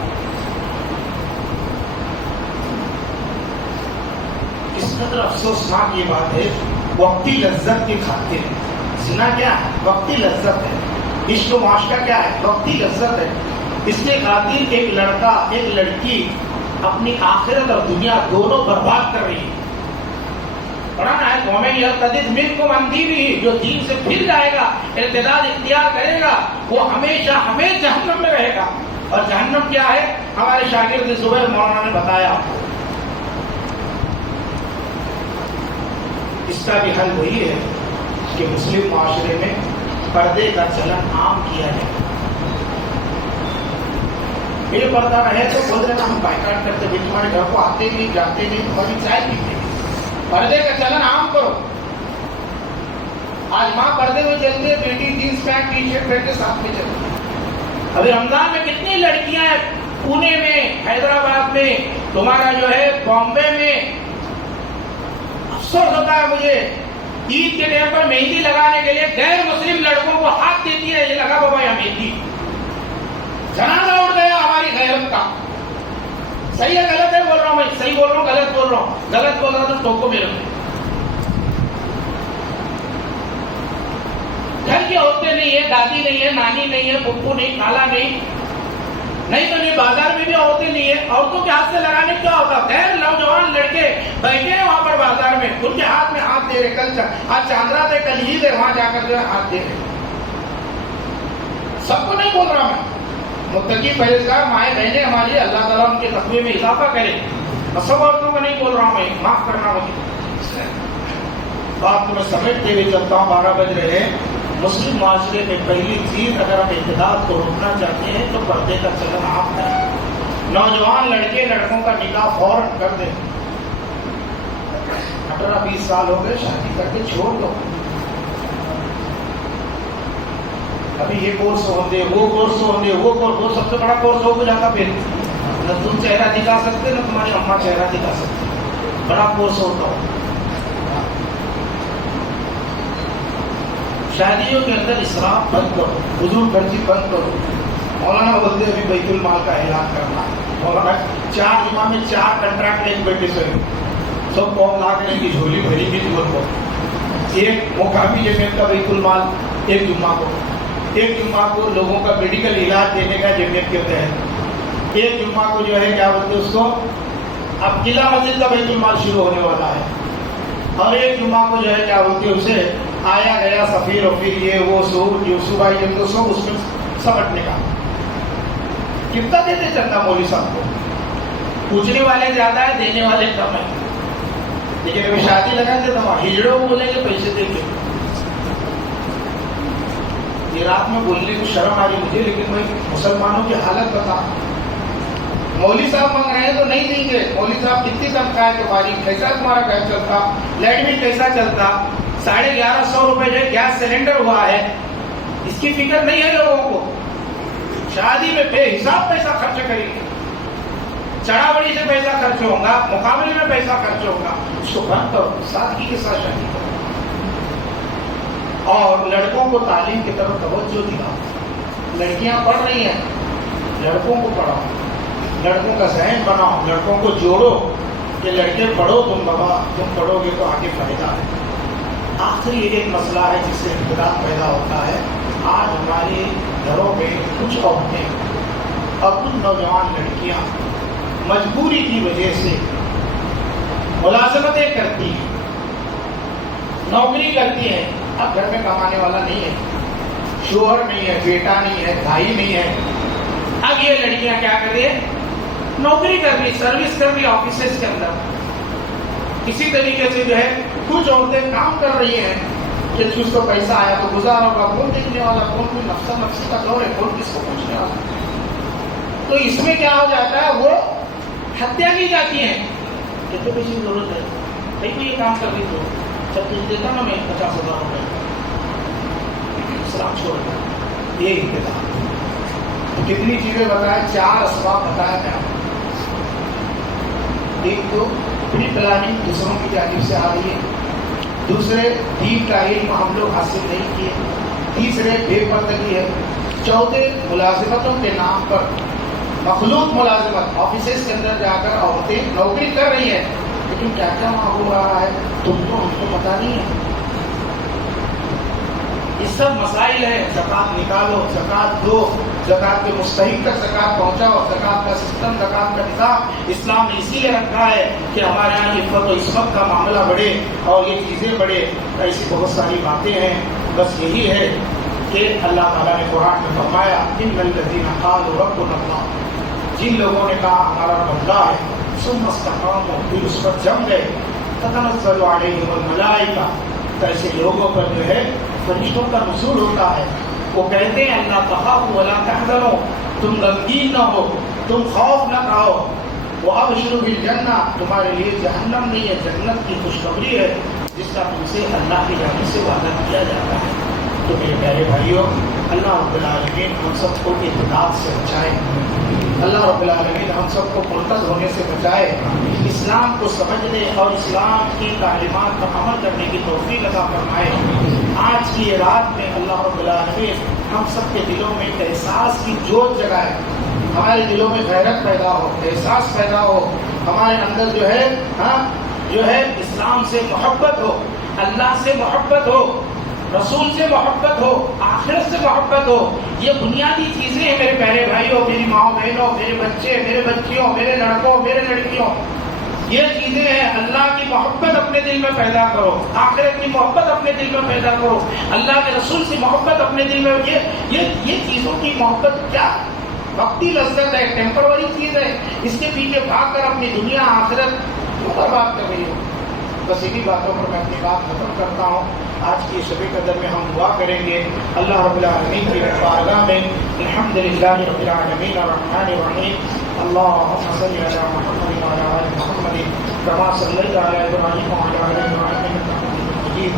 اس قدر افسوسناک یہ بات ہے وقتی لذت کی خاطر. زنا کیا ہے؟ وقتی لذت ہے. عشق و معاشقہ کیا ہے؟ وقتی لذت ہے. اس کے خاطر ایک لڑکا ایک لڑکی اپنی آخرت اور دنیا دونوں برباد کر رہی ہے. قرآن ہے وَمَن يَرْتَدِدْ مِنكُمْ عَنْ دِينِهِ، جو دین سے پھر جائے گا، ارتداد اختیار کرے گا، وہ ہمیشہ ہمیشہ جہنم میں رہے گا. اور جہنم کیا ہے؟ ہمارے شاگرد زبیر مولانا نے بتایا. اس کا بھی حل وہی ہے کہ مسلم معاشرے میں پردے کا چلن عام کیا جائے. یہ پردہ رہے تو بول رہے ہم بائیکاٹ کرتے بھی، تمہارے گھر کو آتے نہیں جاتے نہیں، تمہاری چائے پیتے. پردے کا چلن عام کرو. آج ماں پردے میں چلتی ہے، بیٹی جینس پینٹ ٹی شرٹ پہن کے ساتھ میں چلتی ہے. ابھی رمضان میں کتنی لڑکیاں ہیں، پونے میں، حیدرآباد میں، تمہارا جو ہے بامبے میں. افسوس ہوتا ہے مجھے، عید کے ٹائم پر مہندی لگانے کے لیے غیر مسلم لڑکوں کو ہاتھ دیتی ہے، یہ لگا بابا یہ مہندی. جنازہ اٹھ گیا ہماری غیرت کا. صحیح ہے غلط ہے بول رہا ہوں میں، صحیح بول رہا ہوں غلط بول رہا ہوں، غلط بول رہا تو ٹوکو میرے کو. گھر کی عورتیں نہیں ہے، دادی نہیں ہے، نانی نہیں ہے، پھپھو نہیں، خالہ نہیں، نہیں تو نہیں بازار میں بھی عورتیں نہیں ہے. عورتوں کے ہاتھ سے لگانے کیا ہوتا؟ غیر نوجوان لڑکے بیٹھے ہیں وہاں پر بازار میں، ان کے ہاتھ میں ہاتھ دے رہے. کل آج چاندرا تھے، کل عید ہے، وہاں جا کر جو ہے ہاتھ دے رہے. سب کو نہیں بول رہا میں، متقی پرہیزگار مائیں بہنیں ہماری، اللہ تعالیٰ ان کے تقوی میں اضافہ کرے. سب عورتوں کو نہیں بول رہا ہوں میں، معاف کرنا مجھے. بات کو میں سمیٹتے ہوئے چلتا ہوں، 12 بج رہے ہیں. مسلم معاشرے میں پہلی چیز، اگر ہم ارتداد کو روکنا چاہتے ہیں تو پردے کا چلن عام کریں. نوجوان لڑکے لڑکوں کا نکاح فوراً کر دیں. 18-20 سال ہو گئے، شادی کر کے چھوڑ دو. ابھی یہ کورس ہوتے، وہ کورس ہوتے، وہ سب سے بڑا کورس ہو جاتا. پھر نہ تم چہرہ دکھا سکتے، نہ تمہاری اماں چہرہ دکھا سکتے. بڑا کورس ہوتا ہو. شادیوں کے اندر اسراف بند کرو، فضول خرچی بند کرو. مولانا بولتے ابھی بیت المال کا اعلان کرنا. مولانا 4 جمعہ میں 4 کنٹریکٹ ایک بیٹے سے، سب کو لا کے کی جھولی بھری بھی دور کو. ایک مقامی جمعیت کا بیت المال ایک جمعہ کو لوگوں کا میڈیکل علاج دینے کا جمعیت کے تحت. ایک جمعہ کو جو ہے کیا بولتے اس کو، اب قلعہ مسجد کا بیت المال شروع ہونے والا ہے. اور ایک جمعہ کو جو ہے کیا بولتے اسے آیا گیا سفیر وفیر یہ وہ سور جو صوبائی جن کو سب اس میں سمٹنے کا. کتنا دیتے چندہ مولوی صاحب کو؟ پوچھنے والے زیادہ ہے، دینے والے کم ہیں. لیکن ابھی شادی لگا دے تو ہجڑوں کو بولیں گے پیسے دے کے. یہ رات میں بولنے کو شرم آ رہی مجھے، لیکن میں مسلمانوں کی حالت بتا. مولوی صاحب مانگ رہے ہیں تو نہیں دیں گے. مولوی صاحب کتنی تنخواہ ہے تمہاری؟ کیسا تمہارا گھر چلتا؟ لائٹ بل کیسا چلتا؟ 1150 روپے جو گیس سلنڈر ہوا ہے، اس کی فکر نہیں ہے لوگوں کو. شادی میں بے حساب پیسہ خرچ کریں گے، چڑھا بڑی سے پیسہ خرچ ہوگا، مقابلے میں پیسہ خرچ ہوگا. اس کو بند کرو، سادگی کے ساتھ شادی کرو. اور لڑکوں کو تعلیم کی طرف توجہ دلاؤ. لڑکیاں پڑھ رہی ہیں، لڑکوں کو پڑھاؤ، لڑکوں کا ذہن بناؤ، لڑکوں کو جوڑو کہ لڑکے پڑھو، تم بابا تم پڑھو گے تو آگے فائدہ ہے. آخری ایک مسئلہ ہے جس سے انفراد پیدا ہوتا ہے. آج ہمارے گھروں میں کچھ عورتیں اور کچھ نوجوان لڑکیاں مجبوری کی وجہ سے ملازمتیں کرتی ہیں، نوکری کرتی ہیں. اب گھر میں کمانے والا نہیں ہے، شوہر نہیں ہے، بیٹا نہیں ہے، بھائی نہیں ہے. اب یہ لڑکیاں کیا کر رہی ہیں؟ نوکری کر رہی، سروس کر رہی آفیسز کے اندر. اسی طریقے سے جو ہے کچھ عورتیں کام کر رہی ہیں کہ جس کو پیسہ آیا تو گزار ہوگا، کون دیکھنے والا، کون کوئی نفسا نفسی کا دور ہے، کون کس کو پوچھنے والا. تو اس میں کیا ہو جاتا ہے، وہ ہتیا کی جاتی ہیں. کتنے پیسے کی ضرورت ہے بھائی کو یہ کام کر رہی تو جب تجھے دیتا نا میں 50,000 روپئے، اسلام چھوڑ گیا. یہ انتظام کتنی چیزیں بتائیں، 4 اسباب بتایا میں آپ کو. ایک تو پری پلاننگ دوسروں کی جانب سے آ رہی ہے. دوسرے دین کا علم ہم لوگ حاصل نہیں کیے. تیسرے بے پردگی ہے. چوتھے ملازمتوں کے نام پر مخلوط ملازمت، آفیسز کے اندر جا کر عورتیں نوکری کر رہی ہیں لیکن کیا کیا وہاں ہو رہا ہے تم کو ہم کو پتا نہیں ہے. یہ سب مسائل ہیں. زکوٰۃ نکالو، زکوٰۃ دو، زکوٰۃ کے مستحق تک زکوٰۃ پہنچاؤ. زکوٰۃ کا سسٹم، زکوٰۃ کا نظام اسلام نے اسی لیے رکھا ہے کہ ہمارے یہاں عفت و عصمت کا معاملہ بڑھے اور یہ چیزیں بڑھے. ایسی بہت ساری باتیں ہیں. بس یہی ہے کہ اللہ تعالیٰ نے قرآن میں فرمایا ان الذین قالوا ربنا اللہ، جن لوگوں نے کہا ہمارا بندہ ہے، ثم استقاموا، پھر اس پر جم گئے، تتنزل علیہم الملائکہ، تو ایسے لوگوں پر جو ہے فرشتوں کا نزول ہوتا ہے. وہ کہتے ہیں اللہ تخافوا ولا تحزنوا، تم غمگین نہ ہو، تم خوف نہ کھاؤ. وابشروا بالجنہ، تمہارے لیے جہنم نہیں ہے، جنت کی خوشخبری ہے جس کا تم سے اللہ کی جانب سے وعدہ کیا جاتا ہے. تو میرے پیارے بھائیوں، اللہ رب العالمین ہم سب کو ارتداد سے بچائے. اللہ رب العالمین ہم سب کو مرتد ہونے سے بچائے. اسلام کو سمجھنے اور اسلام کی تعلیمات پر عمل کرنے کی توفیق عطا فرمائے. آج کی یہ رات میں اللہ رب العالمین ہم سب کے دلوں میں ایک احساس کی جوت جگائے. ہمارے دلوں میں غیرت پیدا ہو، احساس پیدا ہو. ہمارے اندر جو ہے اسلام سے محبت ہو، اللہ سے محبت ہو، رسول سے محبت ہو، آخرت سے محبت ہو. یہ بنیادی چیزیں ہیں میرے پیارے بھائیوں، میری ماں بہنوں، میرے بچے، میرے بچیوں، میرے لڑکوں، میرے لڑکیوں. یہ چیزیں ہیں. اللہ کی محبت اپنے دل میں پیدا کرو، آخرت کی محبت اپنے دل میں پیدا کرو، اللہ کے رسول سے محبت اپنے دل میں. یہ چیزوں کی محبت کیا وقتی لذت ہے، ٹیمپروری چیز ہے. اس کے پیچھے بھاگ کر اپنی دنیا آخرت کیوں برباد کر رہی ہو؟ بس انہی باتوں پر میں اپنی بات ختم کرتا ہوں. آج کی شب قدر میں ہم دعا کریں گے اللہ رب العالمین کی بارگاہ میں. الحمدللہ رب العالمین الرحمن الرحیم. اللهم صل على محمد وعلى آل محمد كما صليت على إبراهيم وعلى آل إبراهيم إنك حميد مجيد.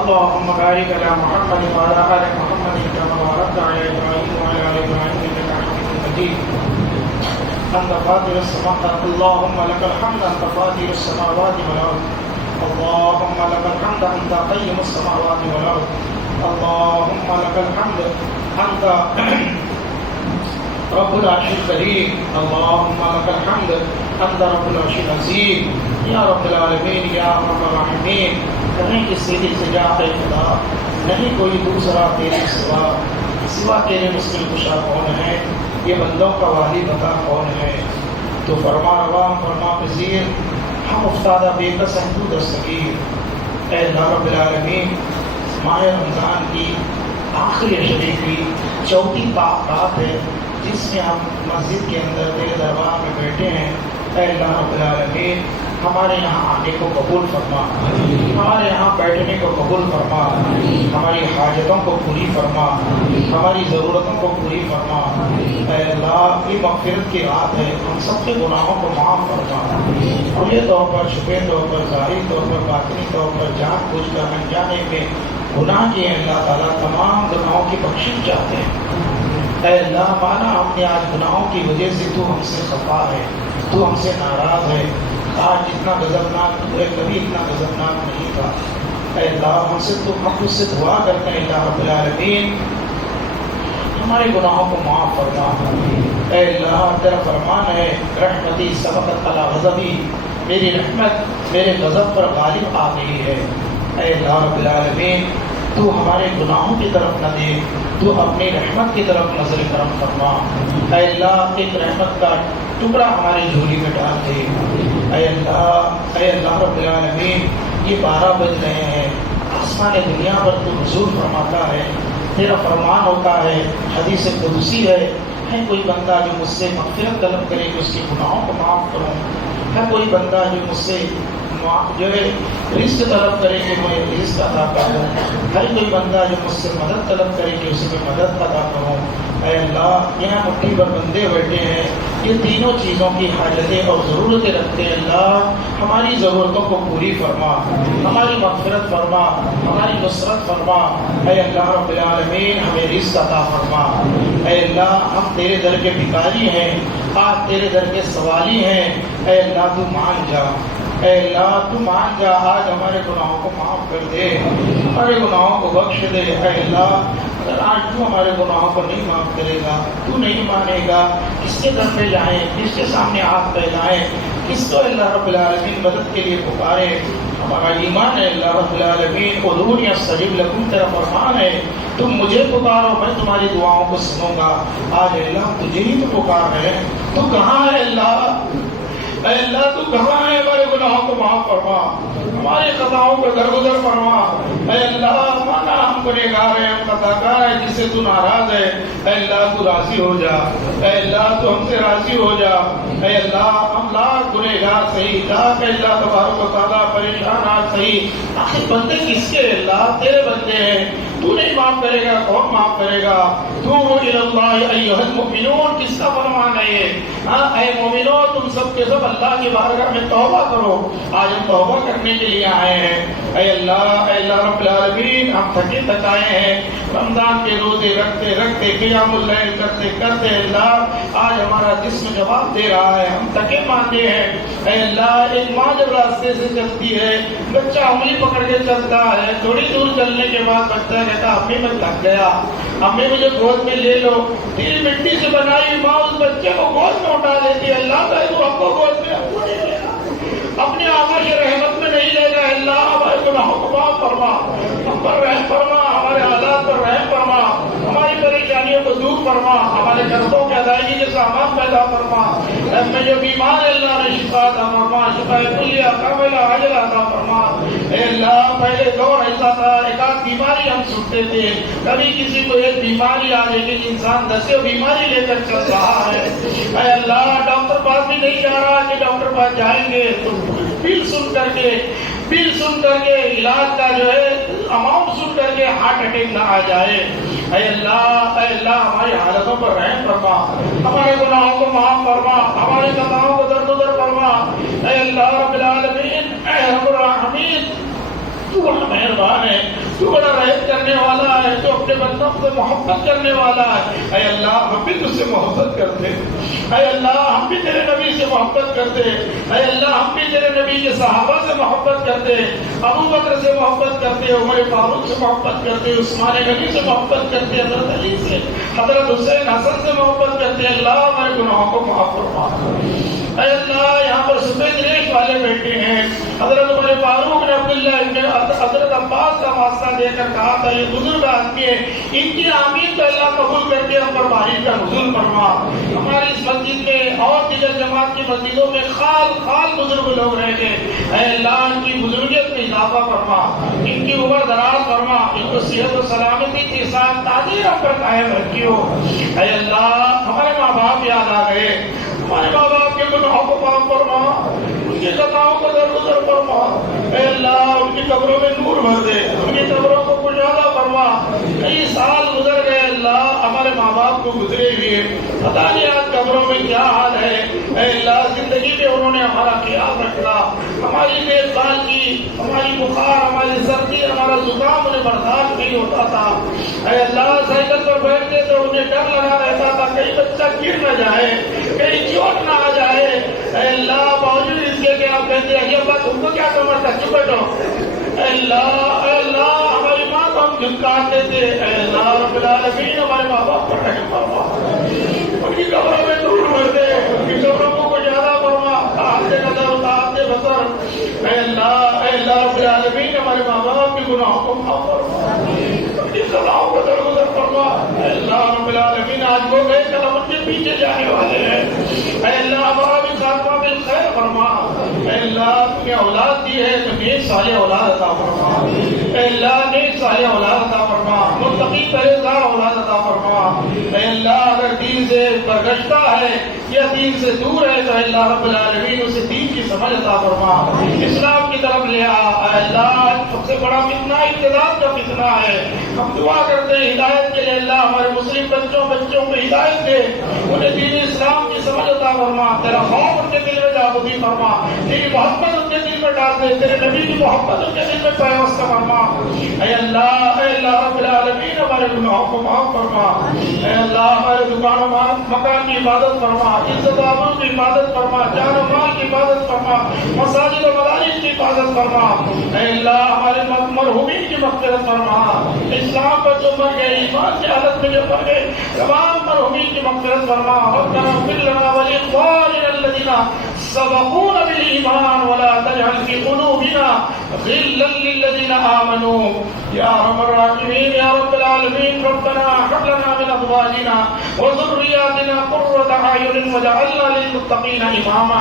اللهم بارك على محمد وعلى آل محمد كما باركت على إبراهيم وعلى آل إبراهيم إنك حميد مجيد. أنت فاطر السماوات، اللهم لك الحمد أنت فاطر السماوات والأرض. اللهم لك الحمد أنت قيم السماوات والأرض. اللهم لك الحمد أنت رب العرش الكريم. اللهم لك الحمد أنت رب العرش العظيم. یا رب العالمین، یا ارحم الراحمین، نہیں کسی کی سجا خدا، نہیں کوئی دوسرا تیرے سوا تیرے مشکل کشا کون ہے؟ یہ بندوں کا والی بتا کون ہے؟ تو فرما روا، فرما پذیر، ہم افتادہ بے کس ہیں، تو دستگیر. اے اللہ رب العالمین، ماہ رمضان کی آخری شبی کی چوتھی رات ہے جس میں ہم مسجد کے اندر تیرے دربار میں بیٹھے ہیں. اے اللہ رب العالمین، ہمارے یہاں آنے کو قبول فرما، ہمارے یہاں بیٹھنے کو قبول فرما، ہماری حاجتوں کو پوری فرما، ہماری ضرورتوں کو پوری فرما. اے اللہ، یہ مغفرت کی رات ہے، ہم سب کے گناہوں کو معاف فرما. کھلے طور پر، چھپے طور پر، ظاہری طور پر، باطنی طور پر، جان بوجھ کر انجانے میں گناہ کیے اللہ تعالیٰ تمام گناہوں کی بخشش چاہتے ہیں. اے اللہ، مانا ہم نے آج گناہوں کی وجہ سے تو ہم سے خفا ہے، تو ہم سے ناراض ہے. آج جتنا غضبناک تو ہے، کبھی اتنا غضبناک نہیں تھا. اے اللہ، ہم خود سے دعا کرتے ہیں اللہ رب العالمین ہمارے گناہوں کو معاف فرما. اے اللہ، تیرا فرمان ہے رحمتی سبقت علی غضبی، میری رحمت میرے غضب پر غالب آ گئی ہے. اے اللہ رب العالمین، تو ہمارے گناہوں کی طرف نہ دے، تو اپنی رحمت کی طرف نظر کرم فرما. اے اللہ، ایک رحمت کا ٹکڑا ہماری جھولی میں ڈال دے. اے اللہ رب العالمین، یہ 12 بج رہے ہیں، آسمان دنیا پر تو نزول فرماتا ہے، تیرا فرمان ہوتا ہے، حدیث قدسی ہے کوئی بندہ جو مجھ سے مغفرت طلب کرے کہ اس کے گناہوں کو معاف کروں، ہے کوئی بندہ جو مجھ سے جو ہے رزق طلب کرے کہ میں رزق عطا کروں، ہر کوئی بندہ جو مجھ سے مدد طلب کرے کہ اسے میں مدد عطا کروں. اے اللہ، یہاں مٹھی پر بندے بیٹھے ہیں، یہ تینوں چیزوں کی حاجتیں اور ضرورتیں رکھتے ہیں. اللہ، ہماری ضرورتوں کو پوری فرما، ہماری مغفرت فرما، ہماری نصرت فرما. اے اللہ رب العالمین، ہمیں رزق عطا فرما. اے اللہ، ہم تیرے در کے بھکاری ہیں، آج تیرے در کے سوالی ہیں. اے اللہ، تو مان جا، اے اللہ تو مان جا، آج ہمارے گناہوں کو معاف کر دے، ہمارے گناہوں کو بخش دے۔ اے اللہ اگر آج تو ہمارے گناہوں کو نہیں معاف کرے گا، تو نہیں مانے گا، کس کے در پہ جائیں، کس کے سامنے ہاتھ پھیلائیں، کس کو اللہ رب العالمین مدد کے لیے پکارے؟ ہمارا ایمان ہے اللہ رب العالمین ادعونی استجب لکم، تیرا فرمان ہے تم مجھے پکارو میں تمہاری دعاؤں کو سنوں گا۔ آج اللہ تجھے ہی تو پکار رہے ہیں، تو کہاں ہے اللہ؟ اے اللہ تو کہاں ہے؟ ہمارے گناہوں کو معاف فرما، ہماری خطاؤں کو درگزر فرما۔ اے اللہ مانا ہم گنہگار ہیں، ہم خطاکار ہیں، جس سے تو ناراض ہے، اے اللہ تو راضی ہو جا، اے اللہ تو ہم سے راضی ہو جا۔ اے اللہ ہم لاکھ گنہگار صحیح، لاکھ اے اللہ تبارک و تعالیٰ پریشانات صحیح، آخر بندے کس کے؟ اللہ تیرے بندے ہیں، تو نہیں معاف کرے گا کون معاف کرے گا؟ توبوا الی اللہ ایھا المؤمنون، کس کا فرمان ہے یہ؟ ہاں اے مومنو تم سب کے سب اللہ کی بارگاہ میں توبہ کرو۔ آج ہم توبہ کرنے کے لیے آئے ہیں۔ اے اللہ رب العالمین ہم تھکے تھکائے ہیں، رمضان کے روزے رکھتے رکھتے قیام اللیل کرتے کرتے اللہ آج ہمارا جسم جواب دے رہا ہے، ہم تھکے ماندے ہیں۔ اے اللہ ایک ماں جب راستے سے چلتی ہے، بچہ انگلی پکڑ کے چلتا ہے، تھوڑی دور چلنے کے بعد بچہ کہتا امی میں تھک گیا، امی مجھے گود میں لے لو۔ تیری مٹی سے بنائی ماں اس بچے کو گود میں اٹھا لیتی ہے۔ اللہ کا تو ہم کو گود میں اپنے آقا کی رحمت میں نہیں لے گا۔ اللہ ہمارے گناہوں کو معاف فرما، ہم پر رحم فرما، ہمارے حالات پر رحم فرما، ہماری پریشانیوں کو دور فرما، ہمارے قرضوں کی ادائیگی کے سامان پیدا فرما۔ میں جو بیمار ہے اللہ نے شفا عطا فرما، شفا کلیہ کاملہ عاجلہ عطا فرما۔ اے اللہ پہلے دور ایسا تھا ایک آدھ بیماری ہم سنتے تھے، کبھی کسی کو ایک بیماری آ لیکن انسان دسیوں بیماری لے کر چل رہا ہے۔ اے اللہ ڈاکٹر پاس بھی نہیں جا رہا کہ ڈاکٹر پاس جائیں گے تو بل سن کر کے علاج کا جو ہے اماؤنٹ سن کر کے ہارٹ اٹیک نہ آ جائے۔ اے اللہ ہماری حالتوں پر رحم فرما، ہمارے گناہوں کو معاف فرما، ہماری خطاؤں کو درگزر فرما۔ اے اللہ رب العالمین اے رب الرحمین تو بڑا مہربان ہے، تو بڑا رحم کرنے والا ہے، تو اپنے بندوں سے محبت کرنے والا ہے۔ اے اللہ ہم بھی تجھ سے محبت کرتے، اے اللہ ہم بھی تیرے نبی سے محبت کرتے، اے اللہ ہم بھی تیرے نبی کے صحابہ سے محبت کرتے، ابو بکر سے محبت کرتے، عمر فاروق سے محبت کرتے، عثمان غنی سے محبت کرتے، حضرت علی سے، حضرت حسین حسن سے محبت کرتے۔ اللہ ہمارے گناہوں کو معاف فرما۔ اے اللہ یہاں پر سفید ریش والے بیٹھے ہیں، حضرت عمر فاروق نے عبداللہ ابن حضرت عباس کا واسطہ دے کر کہا تھا یہ بزرگ آدمی ہے، ان کی آمین تو اللہ قبول کر کے ہم پر بارش کا نزول فرما۔ ہماری اس مسجد میں اور دیگر جماعت کی مسجدوں میں خال بزرگ لوگ رہ گئے، اے اللہ ان کی بزرگیت میں اضافہ فرما، ان کی عمر دراز فرما، ان کو صحت و سلامتی کے ساتھ تاجر ہم پر قائم رکھیو۔ اے اللہ ہمارے ماں باپ یاد آ گئے، ہمارے ماں باپ کے گناہوں کو معاف فرما، ان کی خطاؤں کو درگزر فرما۔ اے اللہ ان کی قبروں میں نور بھر دے، ان کی قبروں کو کشادہ فرما۔ کئی سال گزر گئے اللہ ہمارے ماں باپ کو گزرے ہوئے، پتہ نہیں آج قبروں میں کیا حال ہے۔ اے اللہ زندگی میں انہوں نے ہمارا خیال رکھا، ہماری دیکھ بھال کی، ہماری بخار، ہماری سردی، ہمارا زکام انہیں برداشت نہیں ہوتا تھا۔ اے اللہ سائیکل پر بیٹھتے تو انہیں ڈر لگا رہتا تھا کہیں بچہ گر نہ جائے، کہیں چوٹ نہ آ جائے۔ اے اللہ باوجود اس کے کہ آپ کہتے ہیں ابا تم کو کیا سمجھتا، چپ بیٹھو۔ اے اللہ ہماری ماں کو ہم جھٹکاتے تھے، اے اللہ رب العالمین ہمارے ماں باپ پر رحم فرما، ان کی قبروں میں نور بھر دے، ان کی قبروں کو کشادہ فرما، آتے نظر آتے بصر۔ اے اللہ رب العالمین ہمارے ماں باپ کے گناہوں کو معاف فرما، ان کی سزاؤں کو درگزر فرما۔ اے اللہ رب العالمین آج وہ گئے کل ہم ان کے پیچھے جانے والے ہیں، اے اللہ ہمارا بھی خاتمہ بالخیر فرما۔ اے اللہ تو نے اولاد دی ہے تو نیک صالح اولاد عطا فرما، اے اللہ نیک صالح اولاد عطا فرما، متقی پرہیزگار اولاد عطا فرما۔ اے اللہ اگر دین سے برگشتہ ہے یا دین سے دور ہے تو اے اللہ رب العالمین اسے دین کی سمجھ عطا فرما، اسلام کی طرف لے آ۔ اے اللہ سب سے بڑا فتنہ ابتداء کا فتنہ ہے، ہم دعا کرتے ہیں ہدایت کے لیے اللہ ہمارے مسلم بچوں کو ہدایت دے، انہیں دین اسلام کی سمجھ عطا فرما، تیرا خوف ان کے دل میں جاگزی فرما، تیری محبت ان کے کے دل میں ڈال دے، تیرے نبی کی محبت ان کے دل میں پیوستہ فرما۔ اے اللہ رب العالمین ہمارے گناہوں کو معاف فرما۔ اے اللہ ہمارے دکان و مکان کی عبادت فرما، عزت و آبرو کی عبادت فرما، جان و مال کی عبادت فرما، مساجد و مدارس کی حفاظت فرما۔ اے اللہ ہمارے مرحومین کی مغفرت فرما۔ اسلام پر جو مر گئے، ایمان کی حالت میں جو مر گئے، تمام مرحومین کی مغفرت فرما۔ ربنا اغفر لنا ولإخواننا الذين سبقونا بالإيمان ولا تجعل في قلوبنا غلا للذين آمنوا يا أرحم الراحمين يا رب العالمين۔ ربنا هب لنا من أزواجنا وذرياتنا قرة أعين واجعلنا للمتقين إماما۔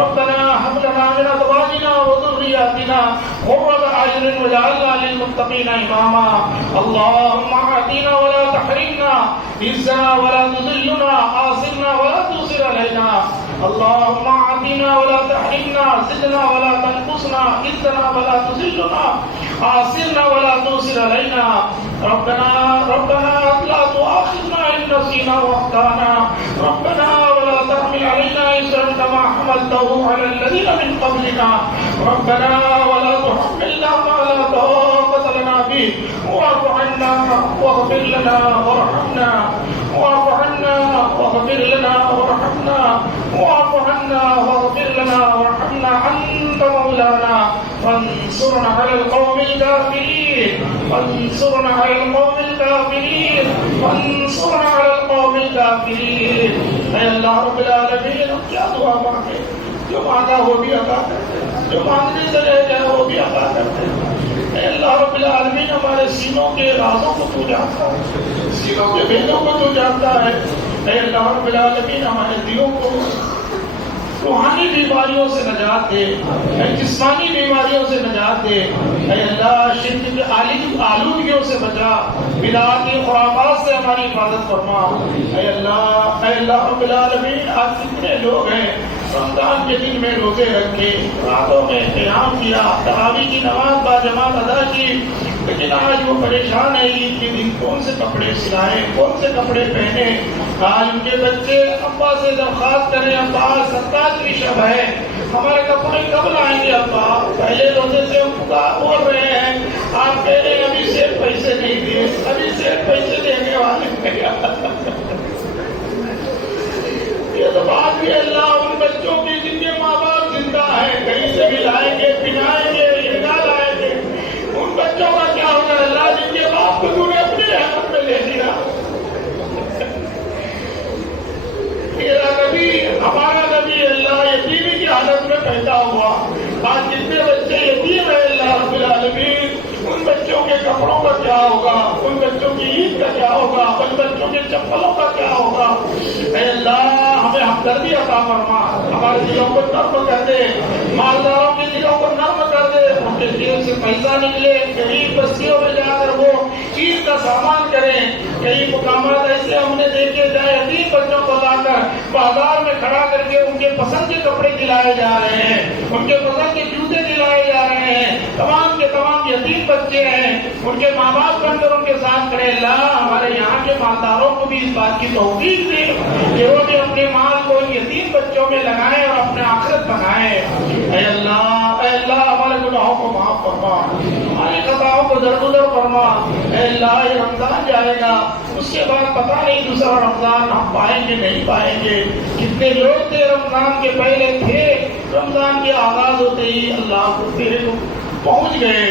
ربنا هب لنا من أزواجنا وذرياتنا قرة أعين واجعلنا للمتقين إماما۔ اللهم أعطنا ولا تحرمنا، عزنا ولا تذلنا، آثرنا ولا تؤثر علينا۔ اللهم أعطنا ولا تحرمنا، زدنا ولا تنقصنا، عزنا ولا تذلنا، آثرنا ولا تؤثر علينا۔ ربنا لا تؤاخذنا إن نسينا وأخطأنا، ربنا ولا تحمل علينا إصرا كما حملته على الذين من قبلنا، ربنا ولا تحملنا ما لا طاقة لنا به، واعف عنا واغفر لنا وارحمنا، واعف عنا واغفر لنا وارحمنا، واعف عنا واغفر لنا وارحمنا، أنت مولانا فانصرنا على القوم الكافرين، فانصرنا على القوم الكافرين، فانصرنا على القوم الكافرين۔ اے اللہ رب العالمین ہم کیا دعا مانگے، جو مانگا وہ بھی عطا کرتے، جو مانگنے سے رہ جائے وہ بھی عطا کرتے۔ اے اللہ رب العالمین ہمارے سینوں کے رازوں کو تو جانتا ہے، سینوں کے بھیدوں کو تو جانتا ہے۔ اے اللہ رب العالمین ہمارے دلوں کو روحانی بیماریوں سے نجات دے، جسمانی بیماریوں سے نجات دے۔ اے اللہ شرک کی آلودگیوں سے بچا، بدعاتی خرافات سے ہماری حفاظت فرما۔ اے اللہ رب العالمین آج کتنے لوگ ہیں رمضان کے دن میں روزے رکھے، راتوں میں قیام کیا، تراویح کی نماز باجماعت ادا کی، لیکن آج وہ پریشان ہے عید کے دن کون سے کپڑے سلائے، کون سے کپڑے پہنے۔ آج ان کے بچے ابا سے درخواست کریں، ابا 27ویں شب ہے، ہمارے کپڑے کب لائیں گے ابا؟ پہلے روزے سے ہم بول رہے ہیں، آپ کہہ رہے ہیں ابھی سے پیسے نہیں دیے، ابھی سے پیسے دینے والے نہیں۔ یہ تو بات بھی اللہ ان بچوں کی جن کے ماں باپ زندہ ہیں، کہیں سے بھی لائیں گے، پہنائیں گے، یہ لائیں گے، ان بچوں کا کیا ہوگا اللہ جن کے باپ کو تو نے اپنے رحمت میں لے لیا۔ میرا نبی، ہمارا نبی اللہ یتیمی کی حالت میں پیدا ہوا، آج جتنے بچے یتیم ہیں اللہ رب العالمین ان بچوں کے کپڑوں کا کیا ہوگا، ان بچوں کی عید کا کیا ہوگا، ان بچوں کے چپلوں کا کیا ہوگا۔ اے اللہ ہمیں ہمدردی عطا فرما، ہمارے دلوں کو نرم کر دے، مالداروں کے دلوں کو نرم کر دے، ان کے جیب سے پیسہ نکلے، غریب بستیوں میں جا کر وہ عید کا سامان کریں۔ کئی مقامات ایسے ہم نے دیکھے جائے یتیم بچوں کو لا کر بازار میں کھڑا کر کے ان کے پسند کے کپڑے دلائے جا رہے ہیں، ان کے پسند کے جوتے دلائے جا رہے ہیں، تمام کے تمام یتیم بچے ہیں، ان کے ماں باپ بن کر ان کے ساتھ کھڑے۔ اللہ ہمارے یہاں کے مالداروں کو بھی اس بات کی توفیق دے کہ وہ بھی اپنے مال کو یتیم بچوں میں لگائیں اور اپنے آخرت بنائیں۔ اے اللہ ہمارے گناہوں کو معاف فرما، ہماری خطاؤں کو درگزر فرما۔ اے اللہ یہ رمضان جائے گا، اس کے بعد پتہ نہیں دوسرا رمضان ہم پائیں گے نہیں پائیں گے۔ کتنے لوگ تھے رمضان کے پہلے تھے، رمضان کے آغاز ہوتے ہی اللہ کو تیرے کو پہنچ گئے۔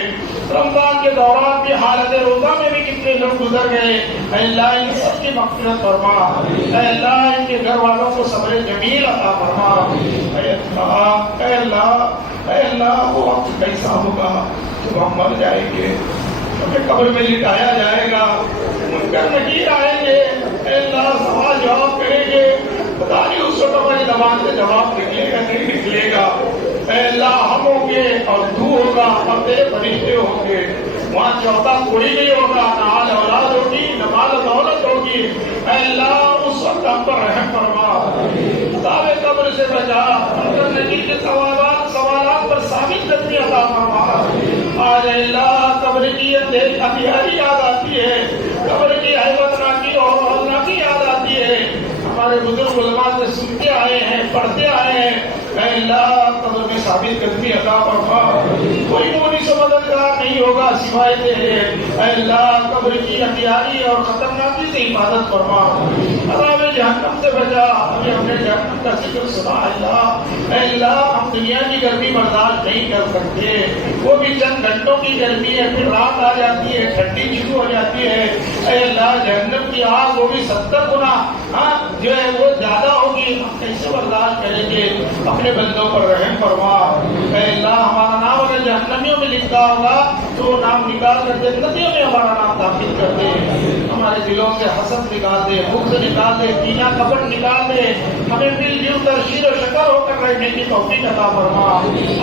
رمضان کے دوران بھی حالت روزہ میں بھی کتنے لوگ گزر گئے۔ اے اللہ ان سب کی مغفرت فرما، اے اللہ ان کے گھر والوں کو صبر جمیل عطا فرما۔ اے اللہ وہ وقت کیسا ہوگا جب ہم مر جائیں گے، ہمیں قبر میں لٹایا جائے گا، منکر نکیر آئیں گے، اے اللہ سوال جواب کریں گے، پتہ نہیں اس وقت ہماری زبان سے جواب نکلے گا نہیں نکلے گا۔ اے اللہ ہم ہوں گے اور تو ہوگا اور تیرے فرشتے ہوں گے، وہاں چوتھا کوئی نہیں ہوگا، نہ آل اولاد ہوگی نہ مال دولت ہوگی۔ اے اللہ اس وقت ہم پر رحم فرما، عذاب قبر سے بچا، منکر نکیر کے سوالات پر ثابت قدمی عطا فرما۔ آج اے اللہ قبر کی اندھیاری یاد آتی ہے، قبر کی حیبتناکی اور ہولناکی یاد آتی ہے، ہمارے بزرگ علماء سے سنتے آئے ہیں، پڑھتے آئے ہیں۔ اے اللہ قبر میں ثابت قدمی عطا فرما. کوئی مونس و مددگار نہیں ہوگا سوائے تیرے. اے اللہ قبر کی ہتھیاری اور خطرناکی سے حفاظت فرما. عذاب جہنم سے بچا. ہمیں اپنے جہنم کا ذکر سنا اللہ. اے اللہ ہم دنیا کی گرمی برداشت نہیں کر سکتے. وہ بھی چند گھنٹوں کی گرمی ہے, پھر رات آ جاتی ہے, ٹھنڈی شروع ہو جاتی ہے. اے اللہ جہنم کی آگ وہ بھی 70 گنا جو ہے وہ زیادہ ہوگی. ہم کیسے برداشت کریں گے؟ اپنے بندوں پر رحم فرما. اے اللہ ہمارا نام اگر جہنمیوں میں لکھا ہوگا تو نام نکال کر جنتیوں میں ہمارا نام داخل کر دے. ہمارے دلوں سے حسد نکال دے, بغض نکال دے, کینہ کپٹ نکال دے. ہمیں مل جل کر شیر و شکر ہو کر رہنے کی توفیق عطا فرما.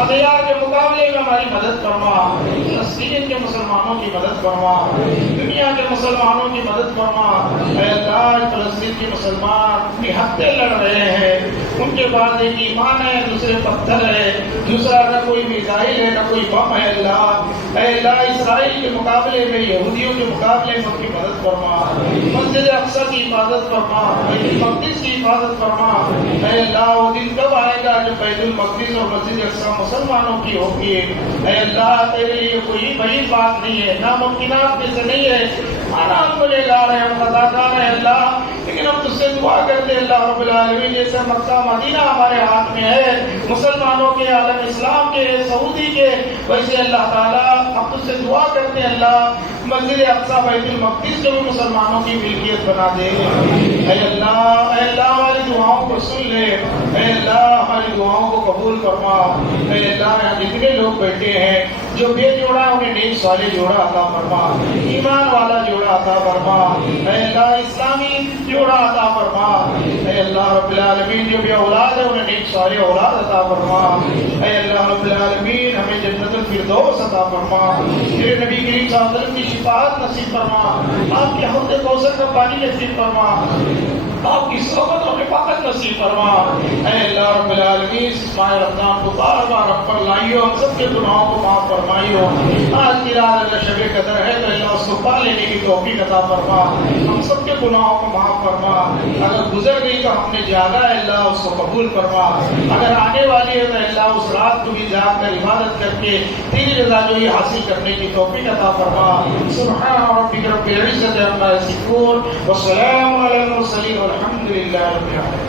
اغیار کے مقابلے میں ہماری مدد فرما. فلسطین کے مسلمانوں کی مدد فرما. دنیا کے مسلمانوں کی مدد فرما. اے اللہ فلسطین کے مسلمان اپنی ہتھیں لڑ رہے ہیں. ان کے پاس ایک ایمان ہے, دوسرے پتھر ہے, دوسرا نہ کوئی میزائل ہے, نہ کوئی بم ہے. اللہ اے اللہ اسرائیل کے مقابلے میں, یہودیوں کے مقابلے میں ان کی مدد فرما. مسجد اقصی کی حفاظت فرما. بیت المقدس کی حفاظت فرما. اے اللہ وہ دن کب آئے گا جب بیت المقدس اور مسجد اقصی مسلمانوں کی ہوگی. اے اللہ تیرے لیے کوئی بڑی بات نہیں ہے, ناممکنات میں سے نہیں ہے. آنا ہم گنہ گار ہیں, ہم خطاکار ہیں اللہ, لیکن ہم تجھ سے دعا کرتے ہیں اللہ رب العالمین جیسے مکہ مدینہ ہمارے ہاتھ میں ہے, مسلمانوں کے, عالم اسلام کے, سعودی کے, ویسے اللہ تعالیٰ ہم تجھ سے دعا کرتے ہیں اللہ مسجد اقصی بیت المقدس کو بھی مسلمانوں کی ملکیت بنا دے. اے اللہ ہماری دعاؤں کو سن لے. اے اللہ ہماری دعاؤں کو قبول فرما. اے اللہ یہاں جتنے لوگ بیٹھے ہیں جو بے جوڑا ہے انہیں نیک صالح جوڑا عطا فرما, ایمان والا جوڑا عطا فرما. اے اللہ اسلامی جوڑا عطا فرما. اے اللہ رب العالمین جو بھی اولاد ہے انہیں نیک صالح اولاد عطا فرما. اے اللہ رب العالمین ہمیں جنت الفردوس عطا فرما. تیرے نبی کریم صلی اللہ علیہ وسلم کی شفاعت نصیب فرما. آپ کے حوض کوثر کا پانی نصیب فرما. آپ کی صحبت اور رفاقت نصیب فرما. اے اللہ رب العالمین اس ماہ رمضان کو بار بار ہم پر لائیو, ہم سب کے گناہوں کو معاف فرمائیو. آج کی رات اگر شب قدر ہے تو اللہ اس کو پا لینے کی توفیق عطا فرما. ہم سب کے گناہوں کو معاف فرما. اگر گزر گئی تو ہم نے جاگا ہے اللہ اس کو قبول فرما. اگر آنے والی ہے تو اللہ اس رات کو بھی جاگ کر عبادت کر کے تیری رضا جوئی حاصل کرنے کی توفیق عطا فرما. سبحان ربک رب العزة عما یصفون والسلام علی المرسلین والحمد للہ رب العالمین.